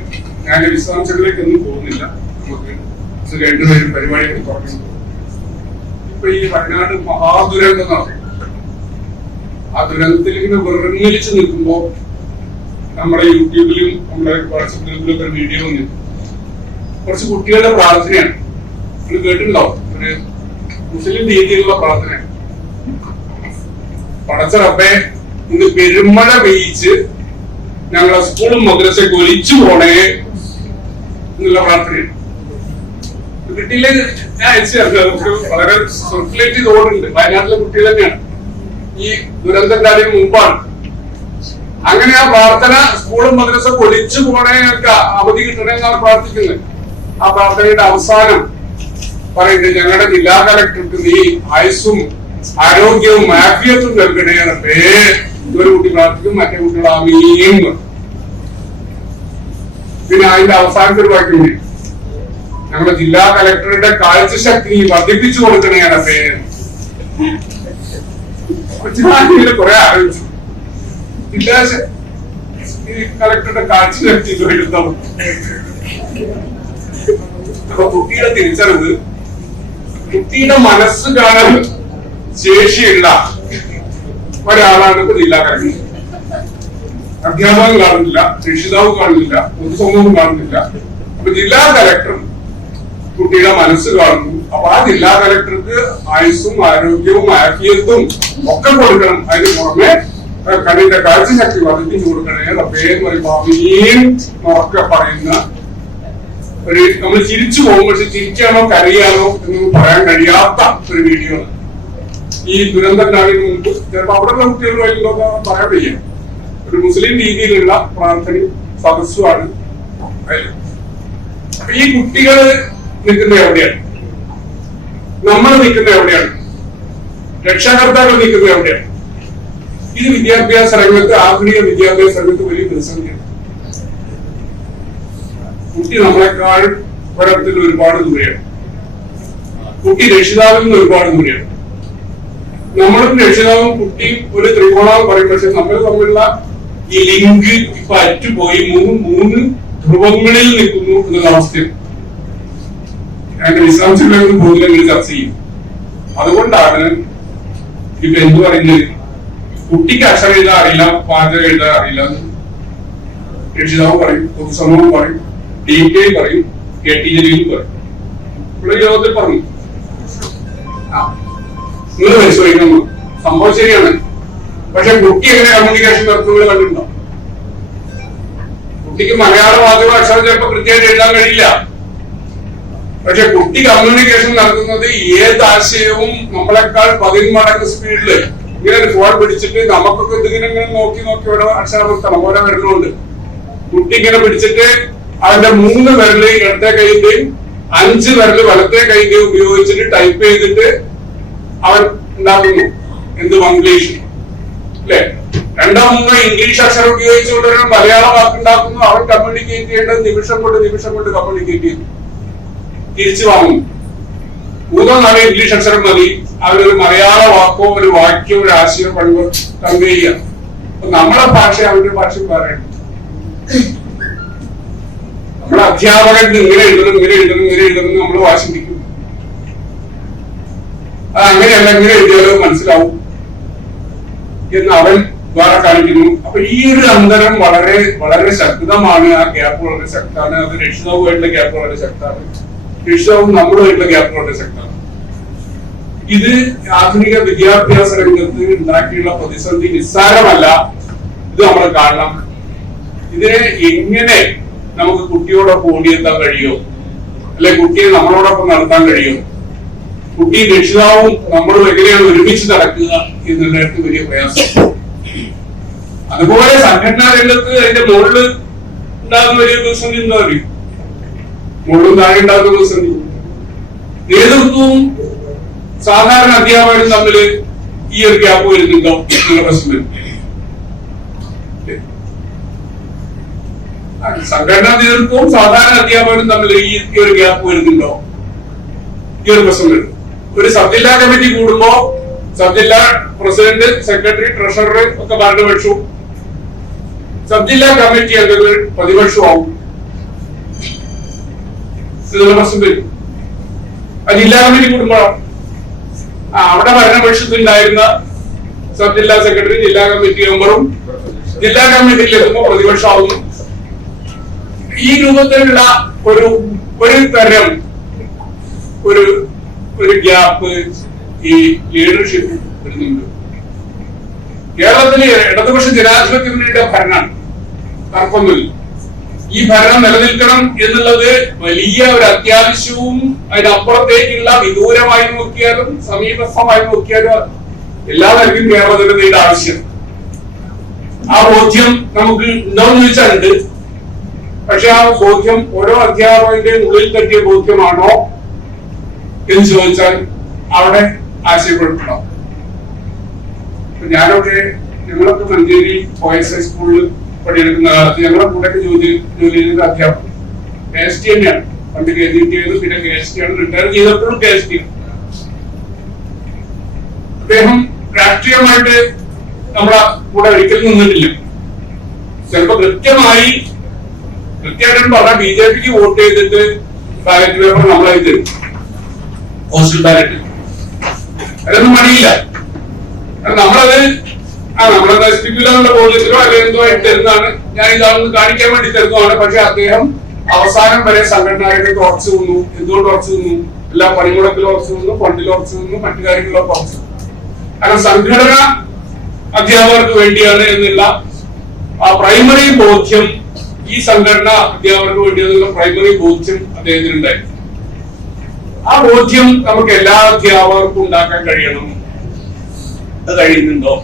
ഞാൻ വിശ്വാസങ്ങളിലേക്കൊന്നും പോകുന്നില്ല. നമുക്ക് രണ്ടുപേരും പരിപാടിയൊക്കെ തുടങ്ങി. ഇപ്പൊ ഈ വയനാട് മഹാദുരന്തം നടക്കും. ആ ദുരന്തത്തിൽ ഇങ്ങനെ വിറങ്ങലിച്ച് നിൽക്കുമ്പോ നമ്മുടെ യൂട്യൂബിലും നമ്മുടെ വാട്സപ്പ് ഗ്രൂപ്പിലൊക്കെ വീഡിയോ വന്നു. കുറച്ച് കുട്ടികളുടെ പ്രാർത്ഥനയാണ്. നിങ്ങൾ കേട്ടിട്ടുണ്ടോ? ഒരു മുസ്ലിം രീതിയിലുള്ള പ്രാർത്ഥനയാണ്. പടച്ച റബ്ബേ ഇന്ന് പെരുമഴ പെയ്യിച്ച് ഞങ്ങളെ സ്കൂളും മദ്രസയൊക്കെ ഒലിച്ചു പോണേ എന്നുള്ള പ്രാർത്ഥനയാണ്. വീട്ടില് ഞാൻ അയച്ചു തരുന്നത് വളരെ സർക്കുലേറ്റ് ചെയ്തോടുണ്ട്. വയനാട്ടിലെ കുട്ടികൾ തന്നെയാണ്. ഈ ദുരന്തം കാര്യം മുമ്പാണ്. അങ്ങനെ ആ പ്രാർത്ഥന സ്കൂളും മദ്രസ ഒലിച്ചു പോണേക്ക് അവധി കിട്ടണമെന്നാണ് പ്രാർത്ഥിക്കുന്നത്. ആ പ്രാർത്ഥനയുടെ അവസാനം പറയുന്നത്, ഞങ്ങളുടെ ജില്ലാ കലക്ടർക്ക് നീ ആയുസ്സും ആരോഗ്യവും ആഫിയത്തും നൽകണേ. ഒരു കുട്ടി പ്രാർത്ഥിക്കും, മറ്റേ കുട്ടികൾ ആമീൻ. പിന്നെ അതിന്റെ അവസാനത്തെ ഒരു വാക്യം, ഞങ്ങളുടെ ജില്ലാ കലക്ടറുടെ കാഴ്ചശക്തി വർദ്ധിപ്പിച്ചു കൊടുക്കണേയാണ് പേര്. കുറെ ആലോചിച്ചു. ജില്ലാ കലക്ടറുടെ കാഴ്ചശക്തി അപ്പൊ കുട്ടിയുടെ തിരിച്ചറിവ്, കുട്ടിയുടെ മനസ്സ് കാണാൻ ശേഷിയുള്ള ഒരാളാണ് ഇപ്പൊ ജില്ലാ കലക്ടർ. അധ്യാപകൻ കാണുന്നില്ല, രക്ഷിതാവ് കാണുന്നില്ല, പൊതുസമൂഹം കാണുന്നില്ല. അപ്പൊ ജില്ലാ കലക്ടർ കുട്ടിയുടെ മനസ്സ് കാണുന്നു. അപ്പൊ ആ ജില്ലാ കലക്ടർക്ക് ആയുസ്സും ആരോഗ്യവും ആഫിയത്തും ഒക്കെ കൊടുക്കണം. അതിന് പുറമെ കണ്ണിന്റെ കാഴ്ചശക്തി വർദ്ധിപ്പിച്ചു കൊടുക്കണേ റബ്ബേ എന്ന് പറയുമ്പോ ഒക്കെ പറയുന്ന നമ്മൾ ചിരിച്ചു പോകും, പക്ഷെ ചിരിക്കാനോ കരയാനോ എന്നൊന്നും പറയാൻ കഴിയാത്ത ഒരു വീഡിയോ ആണ്. ഈ ദുരന്തം ഉണ്ടാകുന്നതിന് മുമ്പ് ചിലപ്പോൾ അവിടെയുള്ള കുട്ടികളുമായിട്ടുള്ള പറയാൻ വയ്യ. ഒരു മുസ്ലിം രീതിയിലുള്ള പ്രാർത്ഥനയും സദസ്സുമാണ്. അപ്പൊ ഈ കുട്ടികൾ നിൽക്കുന്നത് എവിടെയാണ്? നമ്മൾ നിൽക്കുന്നത് എവിടെയാണ്? രക്ഷാകർത്താക്കൾ നിൽക്കുന്നത് എവിടെയാണ്? ഇത് വിദ്യാഭ്യാസ രംഗത്ത്, ആധുനിക വിദ്യാഭ്യാസ രംഗത്ത് വലിയ പ്രതിസന്ധിയാണ്. കുട്ടി നമ്മളെക്കാൾ ഒരർത്ഥത്തിൽ ഒരുപാട് ദൂരെയാണ്. കുട്ടി രക്ഷിതാവിൽ നിന്ന് ഒരുപാട് ദൂരെയാണ്. നമ്മളും രക്ഷിതാവും കുട്ടിയും ഒരു ത്രികോണം പറയും, പക്ഷെ നമ്മൾ തമ്മിലുള്ള ഈ ലിങ്ക് ഇപ്പൊ അറ്റുപോയി മൂന്ന് ധ്രുവങ്ങളിൽ നിൽക്കുന്നു എന്നുള്ള അവസ്ഥയാണ്. അതിന്റെ വിശദാംശങ്ങളൊന്നും കൂടുതൽ ചർച്ച ചെയ്യും. അതുകൊണ്ടാണ് ഇപ്പൊ എന്ത് പറയുന്നത്, കുട്ടിക്ക് അക്ഷരം എഴുതാൻ അറിയില്ല, പാചകം എഴുതാൻ അറിയില്ല, രക്ഷിതാവ് പറയും, പൊതുസമൂഹം പറയും, DPI പറയും, KTJയും പറയും. ഇവിടെ യോഗത്തിൽ പറഞ്ഞു നിങ്ങൾ പരിശോധിക്കുന്നു, സംഭവം ശരിയാണ്. പക്ഷെ കുട്ടി എങ്ങനെ കമ്മ്യൂണിക്കേഷൻ നടത്തുന്നത് കണ്ടിട്ടുണ്ടോ? കുട്ടിക്ക് മലയാള മാധ്യമ അക്ഷരം ചിലപ്പോൾ കൃത്യമായിട്ട് എഴുതാൻ കഴിയില്ല. പക്ഷെ കുട്ടി കമ്മ്യൂണിക്കേഷൻ നടത്തുന്നത് ഏത് ആശയവും നമ്മളെക്കാൾ 10 മടങ്ങ് സ്പീഡില് ഇങ്ങനെ ഒരു ഫോൺ പിടിച്ചിട്ട് നമുക്കൊക്കെ ഇതിങ്ങനെ നോക്കി ഇവിടെ അക്ഷരം നിർത്തണം. ഓരോ വിരലുണ്ട്. കുട്ടി ഇങ്ങനെ പിടിച്ചിട്ട് അതിന്റെ 3 വിരല് ഇടത്തെ കൈന്റെയും 5 വിരല് വലത്തെ കൈന്റെയും ഉപയോഗിച്ചിട്ട് ടൈപ്പ് ചെയ്തിട്ട് അവൻ ഉണ്ടാക്കുന്നു. എന്ത് മംഗ്ലീഷ് അല്ലെ? 2-3 ഇംഗ്ലീഷ് അക്ഷരം ഉപയോഗിച്ചുകൊണ്ട് ഒരു മലയാള വാക്കുണ്ടാക്കുന്നു. അവൻ കമ്മ്യൂണിക്കേറ്റ് ചെയ്യേണ്ടത് നിമിഷം കൊണ്ട് കമ്മ്യൂണിക്കേറ്റ് ചെയ്തു തിരിച്ചു വാങ്ങുന്നു. 3-4 ഇംഗ്ലീഷ് അക്ഷരം മതി അവരൊരു മലയാള വാക്കോ ഒരു വാക്യോ ഒരു ആശയം കൺവേ ചെയ്യാം. അപ്പൊ നമ്മളെ ഭാഷ അവരുടെ ഭാഷയും പറയണം. നമ്മുടെ അധ്യാപകൻ ഇങ്ങനെ എഴുതണം നമ്മൾ വാശിപ്പിക്കും. അത് അങ്ങനെയല്ല, ഇങ്ങനെ എഴുതിയാലോ മനസ്സിലാവും എന്ന് അവൻ വേറെ കാണിക്കുന്നു. അപ്പൊ ഈ ഒരു അന്തരം വളരെ വളരെ ശക്തമാണ്. ആ ഗ്യാപ്പ് വളരെ ശക്തമാണ്. അത് രക്ഷിതാവുമായിട്ടുള്ള ഗ്യാപ്പ് വളരെ ശക്തമാണ്. രക്ഷിതാവും നമ്മളുമായിട്ടുള്ള ഗ്യാപ്പ് വളരെ ശക്തമാണ്. ഇത് ആധുനിക വിദ്യാഭ്യാസ രംഗത്ത് ഉണ്ടാക്കിയുള്ള പ്രതിസന്ധി നിസ്സാരമല്ല. ഇത് നമ്മൾ കാണണം. ഇതിനെ എങ്ങനെ നമുക്ക് കുട്ടിയോടൊപ്പം ഓടിയെത്താൻ കഴിയുമോ, അല്ലെ കുട്ടിയെ നമ്മളോടൊപ്പം നടത്താൻ കഴിയുമോ, കുട്ടി രക്ഷിതാവും നമ്മളും എങ്ങനെയാണ് ഒരുമിച്ച് നടക്കുക എന്നുള്ളതിനകത്ത് വലിയ പ്രയാസം. അതുപോലെ സംഘടനാ രംഗത്ത് അതിന്റെ മുകളിൽ ഉണ്ടാകുന്ന വലിയ പ്രതിസന്ധി എന്താ പറയും? മുകളിലും താഴെ ഉണ്ടാകുന്ന പ്രതിസന്ധി. നേതൃത്വവും സാധാരണ അധ്യാപകരും തമ്മിൽ ഈ ഒരു ഗ്യാപ്പ് വരുന്നുണ്ടോ എന്നുള്ള പ്രശ്നം വരും. സംഘടനാ നേതൃത്വവും സാധാരണ അധ്യാപകരും തമ്മിൽ ഈ ഒരു ഗ്യാപ്പ് വരുന്നുണ്ടോ? ഈ ഒരു പ്രശ്നം വരും. ഒരു സബ് ജില്ലാ കമ്മിറ്റി കൂടുമ്പോ സബ് ജില്ലാ പ്രസിഡന്റ്, സെക്രട്ടറി, ട്രഷറർ ഒക്കെ ഭരണപക്ഷവും സബ് ജില്ലാ കമ്മിറ്റി അംഗങ്ങൾ പ്രതിപക്ഷമാവും. ഇതിനുള്ള പ്രശ്നം വരും. ആ ജില്ലാ കമ്മിറ്റി കൂടുമ്പോഴോ അവിടെ ഭരണപക്ഷത്തിലുണ്ടായിരുന്ന സബ് ജില്ലാ സെക്രട്ടറി, ജില്ലാ കമ്മിറ്റി മെമ്പറും ജില്ലാ കമ്മിറ്റിയിൽ എത്തുമ്പോൾ പ്രതിപക്ഷമാവുന്നു. ഈ രൂപത്തിലുള്ള ഒരു തരം ഒരു ഗ്യാപ്പ് ഈ ലീഡർഷിപ്പ് വരുന്നുണ്ട്. കേരളത്തിലെ ഇടതുപക്ഷ ജനാധിപത്യ മുന്നണിയുടെ ഭരണമാണ്, തർക്കമൊന്നുമില്ല. ഈ ഭരണം നിലനിൽക്കണം എന്നുള്ളത് വലിയ ഒരു അത്യാവശ്യവും അതിനപ്പുറത്തേക്കുള്ള വിദൂരമായി നോക്കിയാലും സമീപസ്ഥമായി നോക്കിയാലും എല്ലാ തരത്തിലും കേരളത്തിന്റെ ആവശ്യം. ആ ബോധ്യം നമുക്ക് ഉണ്ടോന്ന് ചോദിച്ചാൽ ഉണ്ട്. പക്ഷെ ആ ബോധ്യം ഓരോ അധ്യാപകന്റെ ഉള്ളിൽ തട്ടിയ ബോധ്യമാണോ എന്ന് ചോദിച്ചാൽ അവിടെ ആശയപ്പെടുത്തണം. ഞാനൊക്കെ ഞങ്ങളൊക്കെ മഞ്ചേരി ബോയ്സ് ഹൈസ്കൂളിൽ പണിയെടുക്കുന്ന കാലത്ത് ഞങ്ങളുടെ കൂടെ ജോലി ചെയ്ത അധ്യാപകൻ KST തന്നെയാണ്. പണ്ട് KGT ചെയ്തു, പിന്നെ KST ആണ്. റിട്ടയർ ചെയ്തപ്പോഴും KST. അദ്ദേഹം രാഷ്ട്രീയമായിട്ട് നമ്മളെ കൂടെ ഒരിക്കലും നിന്നിട്ടില്ല. ചിലപ്പോ കൃത്യമായിട്ട് പറഞ്ഞാൽ BJPക്ക് വോട്ട് ചെയ്തിട്ട് ബാലറ്റ് പേപ്പർ നമ്മളായി തരും, പോസ്റ്റൽ ബാലറ്റ്. അതൊന്നും മടിയില്ല. നമ്മളത് നമ്മളെ നശിപ്പിക്കില്ല എന്നുള്ള ബോധ്യത്തിലോ അല്ലെങ്കിൽ എന്തോ ആയിട്ട് തരുന്നതാണ്. ഞാൻ ഇതാണെന്ന് കാണിക്കാൻ വേണ്ടി തരുന്നതാണ്. പക്ഷെ അദ്ദേഹം അവസാനം വരെ സംഘടനയുടെ ഉറച്ചു നിന്നു. എന്തുകൊണ്ട് ഉറച്ചു നിന്നു? എല്ലാ പണിമുടക്കിലും ഉറച്ചു നിന്നു, ഫണ്ടിൽ ഉറച്ചു നിന്നു, മറ്റു കാര്യങ്ങളിലൊക്കെ ഉറച്ചു. കാരണം സംഘടന അധ്യാപകർക്ക് വേണ്ടിയാണ് എന്നുള്ള ആ പ്രൈമറി ബോധ്യം ഈ സംഘടന അധ്യാപകർക്ക് വേണ്ടിയുള്ള പ്രൈമറി ബോധ്യം അദ്ദേഹത്തിനുണ്ടായിരുന്നു. ആ ബോധ്യം നമുക്ക് എല്ലാ അധ്യാപകർക്കും ഉണ്ടാക്കാൻ കഴിയണം. അത് കഴിയുന്നുണ്ടോ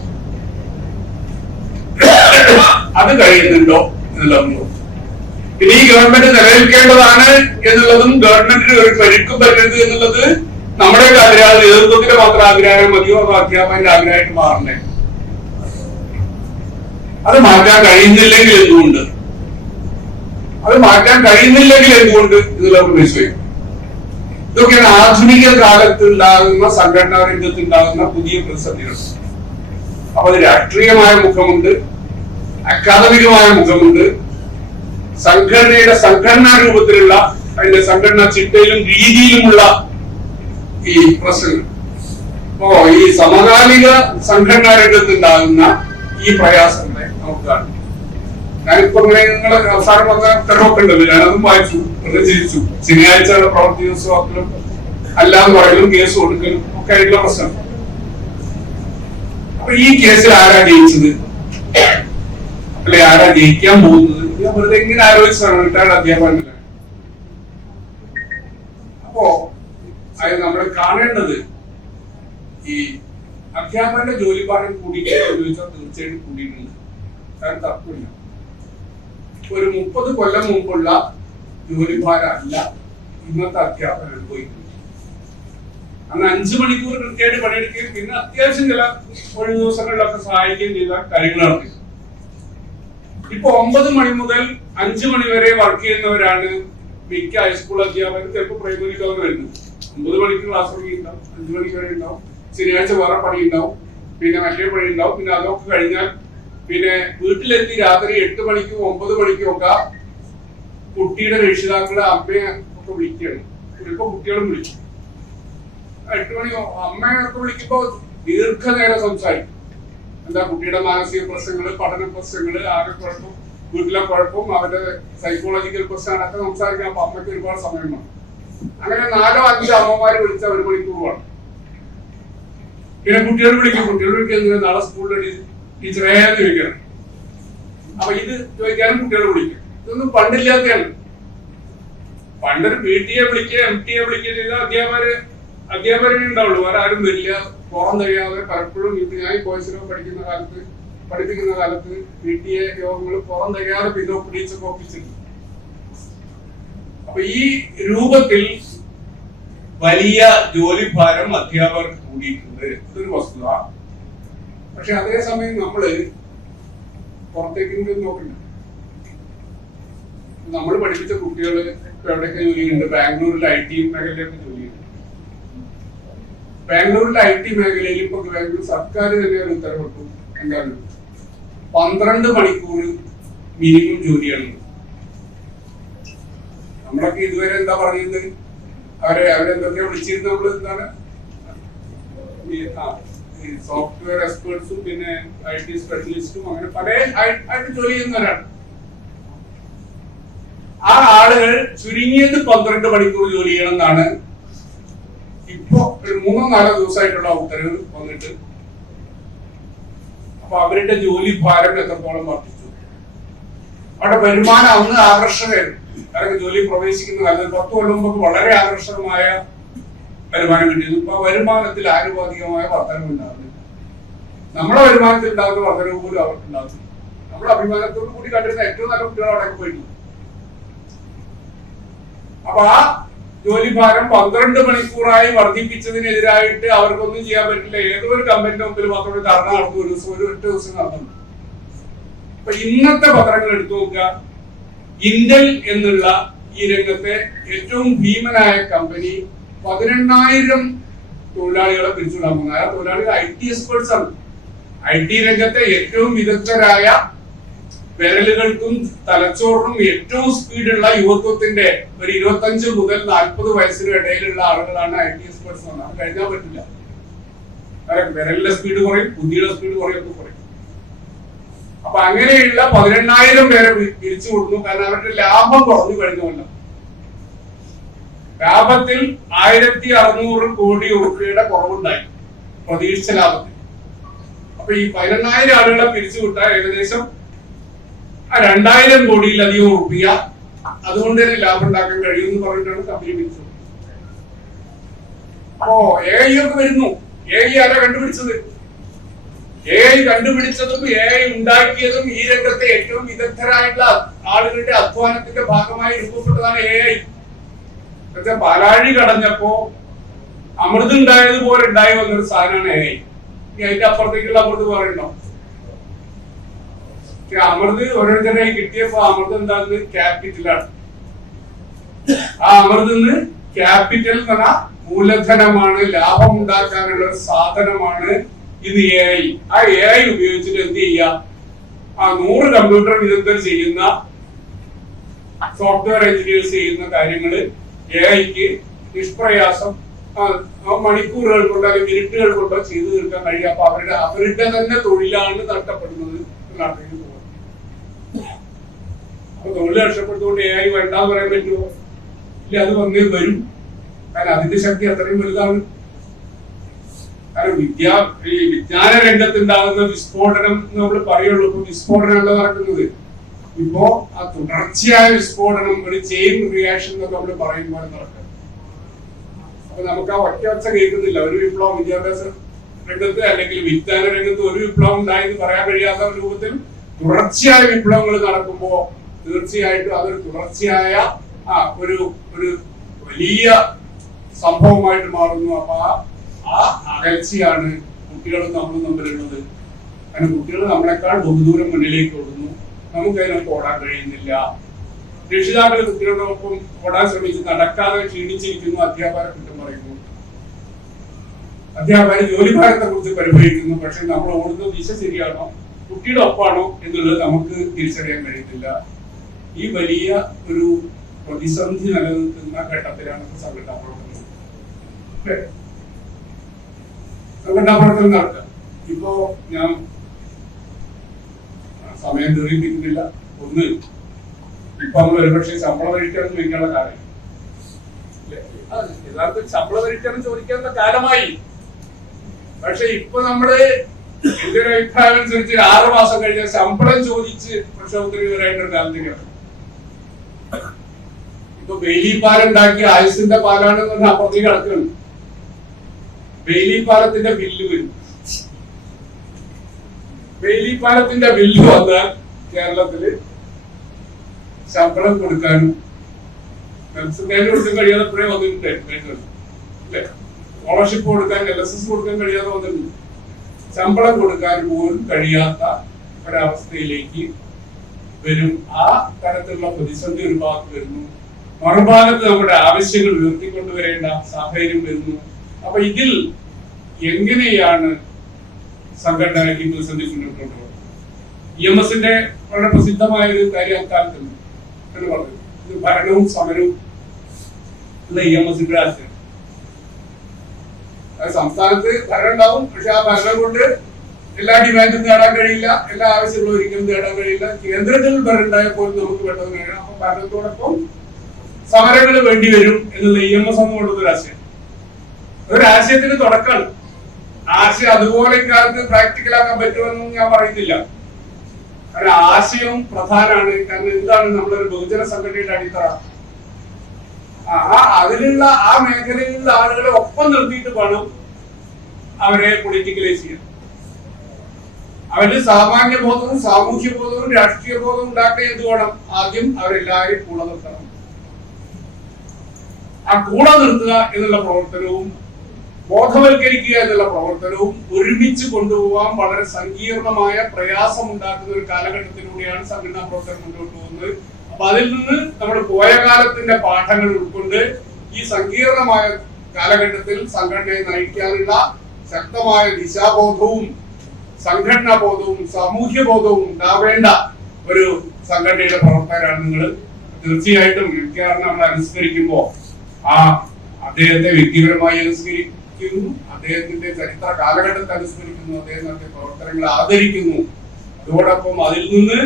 എന്നുള്ളതും ഇനി ഈ ഗവൺമെന്റ് നിലനിൽക്കേണ്ടതാണ് എന്നുള്ളതും ഗവൺമെന്റിന് ഒരു പരിക്കും പറ്റരുത് എന്നുള്ളത് നമ്മുടെ ആഗ്രഹം, നേതൃത്വത്തിന്റെ മാത്രം ആഗ്രഹം മതിയോ അതോ അധ്യാപകന്റെ ആഗ്രഹമായിട്ട് മാറണ്ടേ? അത് മാറ്റാൻ കഴിയുന്നില്ലെങ്കിൽ എന്തുകൊണ്ട് എന്നുള്ള വിഷയം. ഇതൊക്കെയാണ് ആധുനിക കാലത്ത് ഉണ്ടാകുന്ന സംഘടനാ രംഗത്ത് ഉണ്ടാകുന്ന പുതിയ പ്രതിസന്ധികൾ. അപ്പൊ അത് രാഷ്ട്രീയമായ മുഖമുണ്ട്, അക്കാദമികമായ മുഖമുണ്ട്, സംഘടനാ രൂപത്തിലുള്ള അതിന്റെ സംഘടനാ ചിട്ടയിലും രീതിയിലുമുള്ള ഈ പ്രശ്നങ്ങൾ. അപ്പോ ഈ സമകാലിക സംഘടനാ രംഗത്ത് ഉണ്ടാകുന്ന ഈ പ്രയാസങ്ങളെ നമുക്ക് കാണും. ഞാനിപ്പോ ഇങ്ങനെ നിങ്ങളെ അവസാനം വന്ന ഉത്തരവൊക്കെ ഉണ്ടല്ലോ, ഞാനതും വായിച്ചു, ചിരിച്ചു. ശനിയാഴ്ചയുടെ പ്രവൃത്തി ദിവസത്തിലും അല്ലാന്ന് പറയലും കേസ് കൊടുക്കലും ഒക്കെ ആയിട്ടുള്ള പ്രശ്നം. അപ്പൊ ഈ കേസിൽ ആരാ ജയിച്ചത്, അല്ലെ ആരാ ജയിക്കാൻ പോകുന്നത്? ഞാൻ വെറുതെ ഇങ്ങനെ ആലോചിച്ചാണ് റിട്ടയർഡ് അധ്യാപകനല്ല. അപ്പോ അത് നമ്മൾ കാണേണ്ടത് ഈ അധ്യാപകന്റെ ജോലിഭാരം കൂടിയിട്ടോ ചോദിച്ചാൽ തീർച്ചയായിട്ടും കൂടിയിട്ടുണ്ട്. കാരണം തർക്കമില്ല, ഒരു 30 കൊല്ലം മുമ്പുള്ള ജോലിഭാരം അല്ല ഇന്നത്തെ അധ്യാപകൻ അനുഭവിക്കുന്നത്. അന്ന് 5 മണിക്കൂർ കൃത്യമായിട്ട് പണിയെടുക്കുകയും പിന്നെ അത്യാവശ്യം ചില ഒഴിവ് ദിവസങ്ങളിലൊക്കെ സഹായിക്കുകയും ചെയ്ത കാര്യങ്ങളാണ്. ഇപ്പൊ 9 മണി മുതൽ 5 മണി വരെ വർക്ക് ചെയ്യുന്നവരാണ് മിക്ക ഹൈസ്കൂൾ അധ്യാപകർ, ചിലപ്പോൾ പ്രൈമറിക്കൊക്കെ വരുന്നത്. 9 മണിക്ക് ക്ലാസ് ഉണ്ടാവും, 5 മണിക്ക് വരെ ഉണ്ടാവും, ശനിയാഴ്ച വേറെ പണി ഉണ്ടാവും, പിന്നെ മറ്റേ പണി ഉണ്ടാവും. പിന്നെ അതൊക്കെ കഴിഞ്ഞാൽ പിന്നെ വീട്ടിലെത്തി രാത്രി 8 മണിക്കും 9 മണിക്കും ഒക്കെ കുട്ടിയുടെ രക്ഷിതാക്കളെ അമ്മയെ ഒക്കെ വിളിക്കുകയാണ്. ഇപ്പൊ കുട്ടികളും വിളിക്കും. 8 മണി അമ്മയൊക്കെ വിളിക്കുമ്പോ ദീർഘനേരം സംസാരിക്കും. എന്താ കുട്ടിയുടെ മാനസിക പ്രശ്നങ്ങള്, പഠന പ്രശ്നങ്ങള്, ആകെ കുഴപ്പം, വീട്ടിലെ കുഴപ്പം, അവരുടെ സൈക്കോളജിക്കൽ പ്രശ്നങ്ങളൊക്കെ സംസാരിക്കാൻ അപ്പൊ അമ്മയ്ക്ക് ഒരുപാട് സമയം വേണം. അങ്ങനെ 4-5 അമ്മമാര് വിളിച്ച 1 മണിക്കൂർ വേണം. പിന്നെ കുട്ടികൾ വിളിക്കും, നാളെ സ്കൂളിൽ ടീച്ചറേ ചോദിക്കണം. അപ്പൊ ഇത് ചോദിക്കാനും കുട്ടികൾ വിളിക്കും. ഇതൊന്നും പണ്ടില്ലാത്തതാണ്. പണ്ടൊരു PTA വിളിക്കുക, MTA വിളിക്കുക ചെയ്ത അധ്യാപകരെ ഉണ്ടാവുള്ളൂ, വേറെ ആരും വരില്ല. പുറം കഴിയാതെ പലപ്പോഴും ഞാൻ കോഴ്സിനോ പഠിപ്പിക്കുന്ന കാലത്ത് PTA യോഗങ്ങൾ പുറം കഴിയാതെ പിന്നെ ടീച്ചർ ഒപ്പിച്ചിട്ടുണ്ട്. അപ്പൊ ഈ രൂപത്തിൽ വലിയ ജോലിഭാരം അധ്യാപകർക്ക് കൂടിയിട്ടുണ്ട്, ഇതൊരു വസ്തുത. പക്ഷെ അതേസമയം നമ്മള് പുറത്തേക്ക് നോക്കണ്ട. നമ്മൾ പഠിപ്പിച്ച കുട്ടികൾ എവിടെയൊക്കെ ജോലിയുണ്ട്? ബാംഗ്ലൂരിലെ IT മേഖലയിലൊക്കെ ജോലിയുണ്ട്. ബാംഗ്ലൂരിലെ IT മേഖലയിൽ ഇപ്പൊ ബാംഗ്ലൂർ സർക്കാർ തന്നെ ഒരു ഉത്തരവിട്ടു. എന്താണ്? 12 മണിക്കൂർ മിനിമം ജോലിയാണ്. നമ്മളൊക്കെ ഇതുവരെ എന്താ പറയുന്നത്? അവരെന്തൊക്കെയാ വിളിച്ചിരുന്നത്? നമ്മൾ എന്താണ് സോഫ്റ്റ്വെയർ എക്സ്പേർട്സും പിന്നെ IT സ്പെഷ്യലിസ്റ്റും അങ്ങനെ പല ആയിട്ട് ജോലി ചെയ്യുന്നവരാണ്. ആ ആളുകൾ ചുരുങ്ങിയത് 12 മണിക്കൂർ ജോലി ചെയ്യണം എന്നാണ് ഇപ്പോ ഒരു 3-4 ദിവസമായിട്ടുള്ള ഉത്തരവ് വന്നിട്ട്. അപ്പൊ അവരുടെ ജോലി ഭാരം എത്രത്തോളം വർദ്ധിച്ചു? അവിടെ വരുമാനം അന്ന് ആകർഷകമായിരുന്നു. അവരൊക്കെ ജോലി പ്രവേശിക്കുന്ന കാലത്ത് 10 കൊല്ലം മുമ്പ് വളരെ ആകർഷകമായ വരുമാനം കിട്ടിയിരുന്നു. ഇപ്പൊ വരുമാനത്തിൽ ആനുപാതികമായ വർധനവ് ഉണ്ടാകുന്നില്ല. നമ്മുടെ വരുമാനത്തിൽ ഉണ്ടാകുന്ന വർധനവ് പോലും അവർക്ക് ഉണ്ടാകുന്നു. നമ്മുടെ അഭിമാനത്തോടു കൂടി കണ്ടിരുന്ന ഏറ്റവും നല്ല കുട്ടികൾ അവിടെ പോയിട്ടുണ്ട്. അപ്പൊ ആ ജോലിഭാരം 12 മണിക്കൂറായി വർദ്ധിപ്പിച്ചതിനെതിരായിട്ട് അവർക്കൊന്നും ചെയ്യാൻ പറ്റില്ല. ഏതോ ഒരു കമ്പനിയുടെ മുമ്പിൽ മാത്രമേ ധർണ നടന്നു, ഒറ്റ ദിവസം നടന്നു. അപ്പൊ ഇന്നത്തെ പത്രങ്ങൾ എടുത്തു നോക്കുക, ഇന്റൽ എന്നുള്ള ഈ രംഗത്തെ ഏറ്റവും ഭീമനായ കമ്പനി 18,000 തൊഴിലാളികളെ പിരിച്ചുവിടാൻ പോകുന്നത്. ആ തൊഴിലാളികൾ IT എക്സ്പേർട്സ് ആണ്. IT രംഗത്തെ ഏറ്റവും വിദഗ്ധരായ, വിരലുകൾക്കും തലച്ചോറിനും ഏറ്റവും സ്പീഡുള്ള യുവത്വത്തിന്റെ ഒരു 25 മുതൽ 40 വയസ്സിനും ഇടയിലുള്ള ആളുകളാണ് IT എക്സ്പേർട്സ്. അത് കഴിഞ്ഞാൽ പറ്റില്ല. വിരലിന്റെ സ്പീഡ് കുറയും, ബുദ്ധിയുടെ സ്പീഡ് കുറയൊക്കെ കുറയും. അപ്പൊ അങ്ങനെയുള്ള 18,000 പേരെ പിരിച്ചു കൊടുക്കുന്നു. കാരണം അവരുടെ ലാഭം കുറഞ്ഞു കഴിഞ്ഞുകൊണ്ട് ലാഭത്തിൽ 1,600 കോടി രൂപയുടെ കുറവുണ്ടായി പ്രതീക്ഷിച്ച ലാഭത്തിൽ. അപ്പൊ ഈ 18,000 ആളുകളെ പിരിച്ചുവിട്ടാൽ ഏകദേശം ആ 2000 കോടിയിലധികം റുപ്യ അതുകൊണ്ട് തന്നെ ലാഭം ഉണ്ടാക്കാൻ കഴിയുമെന്ന് പറഞ്ഞിട്ടാണ് കമ്പനി പിരിച്ചത്. അപ്പോ AI ഒക്കെ വരുന്നു. AI ആരാ കണ്ടുപിടിച്ചത്? AI കണ്ടുപിടിച്ചതും AI ഉണ്ടാക്കിയതും ഈ രംഗത്തെ ഏറ്റവും വിദഗ്ധരായിട്ടുള്ള ആളുകളുടെ അധ്വാനത്തിന്റെ ഭാഗമായി രൂപപ്പെട്ടതാണ് AI. പാലാഴി കടഞ്ഞപ്പോ അമൃത് ഉണ്ടായതുപോലെ ഉണ്ടായി വന്നൊരു സാധനമാണ് AI. ഇനി അതിന്റെ അപ്പുറത്തേക്കുള്ള അമൃത് പറയണ്ടോ? അമൃത് ഓരോരുത്തരായി കിട്ടിയപ്പോ അമൃത് എന്താന്ന് ക്യാപിറ്റലാണ്. ആ അമൃതിന്ന് ക്യാപിറ്റൽ എന്ന് പറഞ്ഞാൽ മൂലധനമാണ്, ലാഭം ഉണ്ടാക്കാനുള്ള ഒരു സാധനമാണ് ഇത് AI. ആ AI ഉപയോഗിച്ചിട്ട് എന്ത് ചെയ്യാം? ആ 100 കമ്പ്യൂട്ടർ വിദഗ്ധർ ചെയ്യുന്ന, സോഫ്റ്റ്വെയർ എഞ്ചിനീയേഴ്സ് ചെയ്യുന്ന കാര്യങ്ങള് AIക്ക് നിഷ്പ്രയാസം മണിക്കൂറുകൾ കൊണ്ടോ അല്ലെങ്കിൽ മിനിറ്റുകൾ കൊണ്ടോ ചെയ്തു തീർക്കാൻ കഴിയും. അപ്പൊ അവരുടെ തന്നെ തൊഴിലാണ് നഷ്ടപ്പെടുന്നത് എന്നാണ്. അപ്പൊ തൊഴിൽ നഷ്ടപ്പെടുത്തുകൊണ്ട് AI വേണ്ടാന്ന് പറയാൻ പറ്റുമോ? ഇല്ല, അത് വന്നേ വരും. കാരണം അതിന്റെ ശക്തി അത്രയും വലുതാണ്. കാരണം ഈ വിജ്ഞാന രംഗത്തുണ്ടാകുന്ന വിസ്ഫോടനം എന്ന് നമ്മൾ പറയുള്ളൂ. ഇപ്പൊ വിസ്ഫോടനമല്ല നടക്കുന്നത്. ഇപ്പോ ആ തുടർച്ചയായ വിസ്ഫോടനം, ഒരു ചെയിൻ റിയാക്ഷൻ എന്നൊക്കെ നമ്മൾ പറയുമ്പോൾ നടക്കുന്നത്. അപ്പൊ നമുക്ക് ആ ഒറ്റ കേൾക്കുന്നില്ല. ഒരു വിപ്ലവം വിദ്യാഭ്യാസ രംഗത്ത് അല്ലെങ്കിൽ വിജ്ഞാന രംഗത്ത് ഒരു വിപ്ലവം ഉണ്ടായെന്ന് പറയാൻ കഴിയാത്ത രൂപത്തിൽ തുടർച്ചയായ വിപ്ലവങ്ങൾ നടക്കുമ്പോ തീർച്ചയായിട്ടും അതൊരു തുടർച്ചയായ ഒരു വലിയ സംഭവമായിട്ട് മാറുന്നു. അപ്പൊ ആ അകൽച്ചയാണ് കുട്ടികളും നമ്മളും തമ്മിലുള്ളത്. കാരണം കുട്ടികൾ നമ്മളെക്കാൾ ബഹുദൂരം മുന്നിലേക്ക് ഓടുന്നു, നമുക്ക് അതിനൊക്കെ ഓടാൻ കഴിയുന്നില്ല. രക്ഷിതാക്കൾ കുട്ടികളോടൊപ്പം ഓടാൻ ശ്രമിച്ച് നടക്കാതെ ക്ഷീണിച്ചിരിക്കുന്നു. അധ്യാപകരെ കുറ്റം പറയുന്നു, അധ്യാപകർ ജോലിഭാരത്തെ കുറിച്ച് പരിഭവിക്കുന്നു. പക്ഷെ നമ്മൾ ഓടുന്ന ദിശ ശരിയാണോ, കുട്ടിയുടെ ഒപ്പാണോ എന്നുള്ളത് നമുക്ക് തിരിച്ചറിയാൻ കഴിയത്തില്ല. ഈ വലിയ ഒരു പ്രതിസന്ധി നിലനിൽക്കുന്ന ഘട്ടത്തിലാണ് സംഘടനാ പ്രവർത്തനം നടക്കുക. ഇപ്പോ ഞാൻ സമയം ദീർഘിപ്പിക്കുന്നില്ല. ഒന്ന്, ഇപ്പൊ നമ്മൾ ഒരുപക്ഷെ ശമ്പളം വരിക്കണം ചോദിക്കാനുള്ള കാര്യം, യഥാർത്ഥത്തിൽ ശമ്പളം വരിക്കണം ചോദിക്കാനുള്ള കാലമായി. പക്ഷെ ഇപ്പൊ നമ്മള് എന്റെ ഒരു അഭിപ്രായം അനുസരിച്ച് 6 മാസം കഴിഞ്ഞ ശമ്പളം ചോദിച്ച് പ്രക്ഷോഭത്തിന് വരേണ്ട കാലത്തേക്കാണ്. ഇപ്പൊ ബെയിലി പാലം ഉണ്ടാക്കിയ ആയുസിന്റെ പാലാണെന്ന് പറഞ്ഞാൽ അപ്പുറത്തേക്ക് കിടക്കുകയാണ്. ബെയിലി പാലത്തിന്റെ ബില്ല് വരും. ബെയിലി പാലത്തിന്റെ ബില്ല് വന്നാൽ കേരളത്തില് ശമ്പളം കൊടുക്കാനും കൊടുക്കാൻ കഴിയാതെ എപ്പോഴേ വന്നിട്ടുണ്ട്. സ്കോളർഷിപ്പ് കൊടുക്കാൻ, LSS കൊടുക്കാൻ കഴിയാതെ വന്നിട്ടുണ്ട്. ശമ്പളം കൊടുക്കാൻ പോലും കഴിയാത്ത ഒരവസ്ഥയിലേക്ക് വരും. ആ തരത്തിലുള്ള പ്രതിസന്ധി ഒരു ഭാഗത്ത് വരുന്നു, മറുഭാഗത്ത് നമ്മുടെ ആവശ്യങ്ങൾ ഉയർത്തിക്കൊണ്ടുവരേണ്ട സാഹചര്യം വരുന്നു. അപ്പൊ ഇതിൽ എങ്ങനെയാണ് സംഘടന ഈ പ്രതിസന്ധി മുന്നോട്ട് കൊണ്ടുപോകുന്നത്? EMSന്റെ വളരെ പ്രസിദ്ധമായ ഒരു കാര്യം അക്കാലത്തുണ്ട് എന്ന് പറഞ്ഞു, ഇത് ഭരണവും സമരവും എന്ന EMSന്റെ ആശയം. സംസ്ഥാനത്ത് ഭരണം ഉണ്ടാവും, പക്ഷെ ആ ഭരണം കൊണ്ട് എല്ലാ ഡിമാൻഡും നേടാൻ കഴിയില്ല, എല്ലാ ആവശ്യങ്ങളും ഒരിക്കലും നേടാൻ കഴിയില്ല. കേന്ദ്രത്തിൽ ഭരണം ഉണ്ടായപ്പോൾ നമുക്ക് വേണ്ടത് നേടാം. അപ്പൊ ഭരണത്തോടൊപ്പം സമരങ്ങൾ വേണ്ടി വരും എന്നുള്ള EMS കൊണ്ടുള്ള ആശയം, ഒരാശയത്തിന് തുടക്കമാണ്. ആശയം അതുപോലെ ഇക്കാലത്ത് പ്രാക്ടിക്കലാക്കാൻ പറ്റുമെന്നും ഞാൻ പറയുന്നില്ല. കാരണം ആശയവും പ്രധാനമാണ്. കാരണം എന്താണ് നമ്മളൊരു ബഹുജന സംഘടനയുടെ അടിത്തറ? അതിലുള്ള ആ മേഖലയിലുള്ള ആളുകളെ ഒപ്പം നിർത്തിയിട്ട് വേണം അവരെ പൊളിറ്റിക്കലൈസ് ചെയ്യാൻ. അവര് സാമാന്യ ബോധവും സാമൂഹ്യ ബോധവും രാഷ്ട്രീയ ബോധവും ഉണ്ടാക്കാൻ എന്ത് വേണം? ആദ്യം അവരെല്ലാവരും കൂടെ നിർത്തണം. ആ കൂടെ നിർത്തുക എന്നുള്ള പ്രവർത്തനവും ബോധവൽക്കരിക്കുക എന്നുള്ള പ്രവർത്തനവും ഒരുമിച്ച് കൊണ്ടുപോകാൻ വളരെ സങ്കീർണമായ പ്രയാസം ഉണ്ടാക്കുന്ന ഒരു കാലഘട്ടത്തിലൂടെയാണ് സംഘടനാ പ്രവർത്തനം മുന്നോട്ട് പോകുന്നത്. അപ്പൊ അതിൽ നിന്ന് നമ്മൾ പോയ കാലത്തിന്റെ പാഠങ്ങൾ ഉൾക്കൊണ്ട് ഈ സങ്കീർണമായ കാലഘട്ടത്തിൽ സംഘടനയെ നയിക്കാനുള്ള ശക്തമായ ദിശാബോധവും സംഘടനാ ബോധവും സാമൂഹ്യ ബോധവും ഉണ്ടാവേണ്ട ഒരു സംഘടനയുടെ പ്രവർത്തകരാണ് നിങ്ങൾ. തീർച്ചയായിട്ടും മിക്കവാറും നമ്മൾ അനുസ്മരിക്കുമ്പോ അദ്ദേഹത്തെ വ്യക്തിപരമായി അനുസ്മരിക്കുന്നു, അദ്ദേഹത്തിന്റെ ചരിത്ര കാലഘട്ടത്തെ അനുസ്മരിക്കുന്നു, അദ്ദേഹം നടത്തിയ പ്രവർത്തനങ്ങളെ ആദരിക്കുന്നു. അതോടൊപ്പം അതിൽ നിന്ന്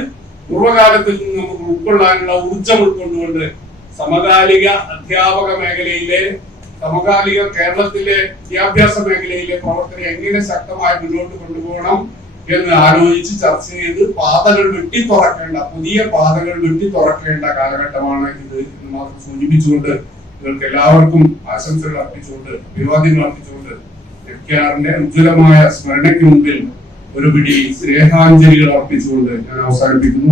പൂർവ്വകാലത്തിൽ നിന്ന് നമുക്ക് ഉൾക്കൊള്ളാനുള്ള ഊർജം ഉൾക്കൊണ്ടുകൊണ്ട് സമകാലിക അധ്യാപക മേഖലയിലെ, സമകാലിക കേരളത്തിലെ വിദ്യാഭ്യാസ മേഖലയിലെ പ്രവർത്തനം എങ്ങനെ ശക്തമായി മുന്നോട്ട് കൊണ്ടുപോകണം എന്ന് ആലോചിച്ച് ചർച്ച ചെയ്ത് പാതകൾ വെട്ടി തുറക്കേണ്ട, പുതിയ പാതകൾ വെട്ടി തുറക്കേണ്ട കാലഘട്ടമാണ് ഇത് എന്ന് മാത്രം സൂചിപ്പിച്ചുകൊണ്ട് നിങ്ങൾക്ക് എല്ലാവർക്കും ആശംസകൾ അർപ്പിച്ചുകൊണ്ട്, അഭിവാദ്യങ്ങൾ അർപ്പിച്ചുകൊണ്ട് FKR-ന്റെ ഉജ്ജ്വലമായ സ്മരണയ്ക്ക് മുമ്പിൽ ഒരു പിടി സ്നേഹാഞ്ജലികൾ അർപ്പിച്ചുകൊണ്ട് ഞാൻ അവസാനിപ്പിക്കുന്നു.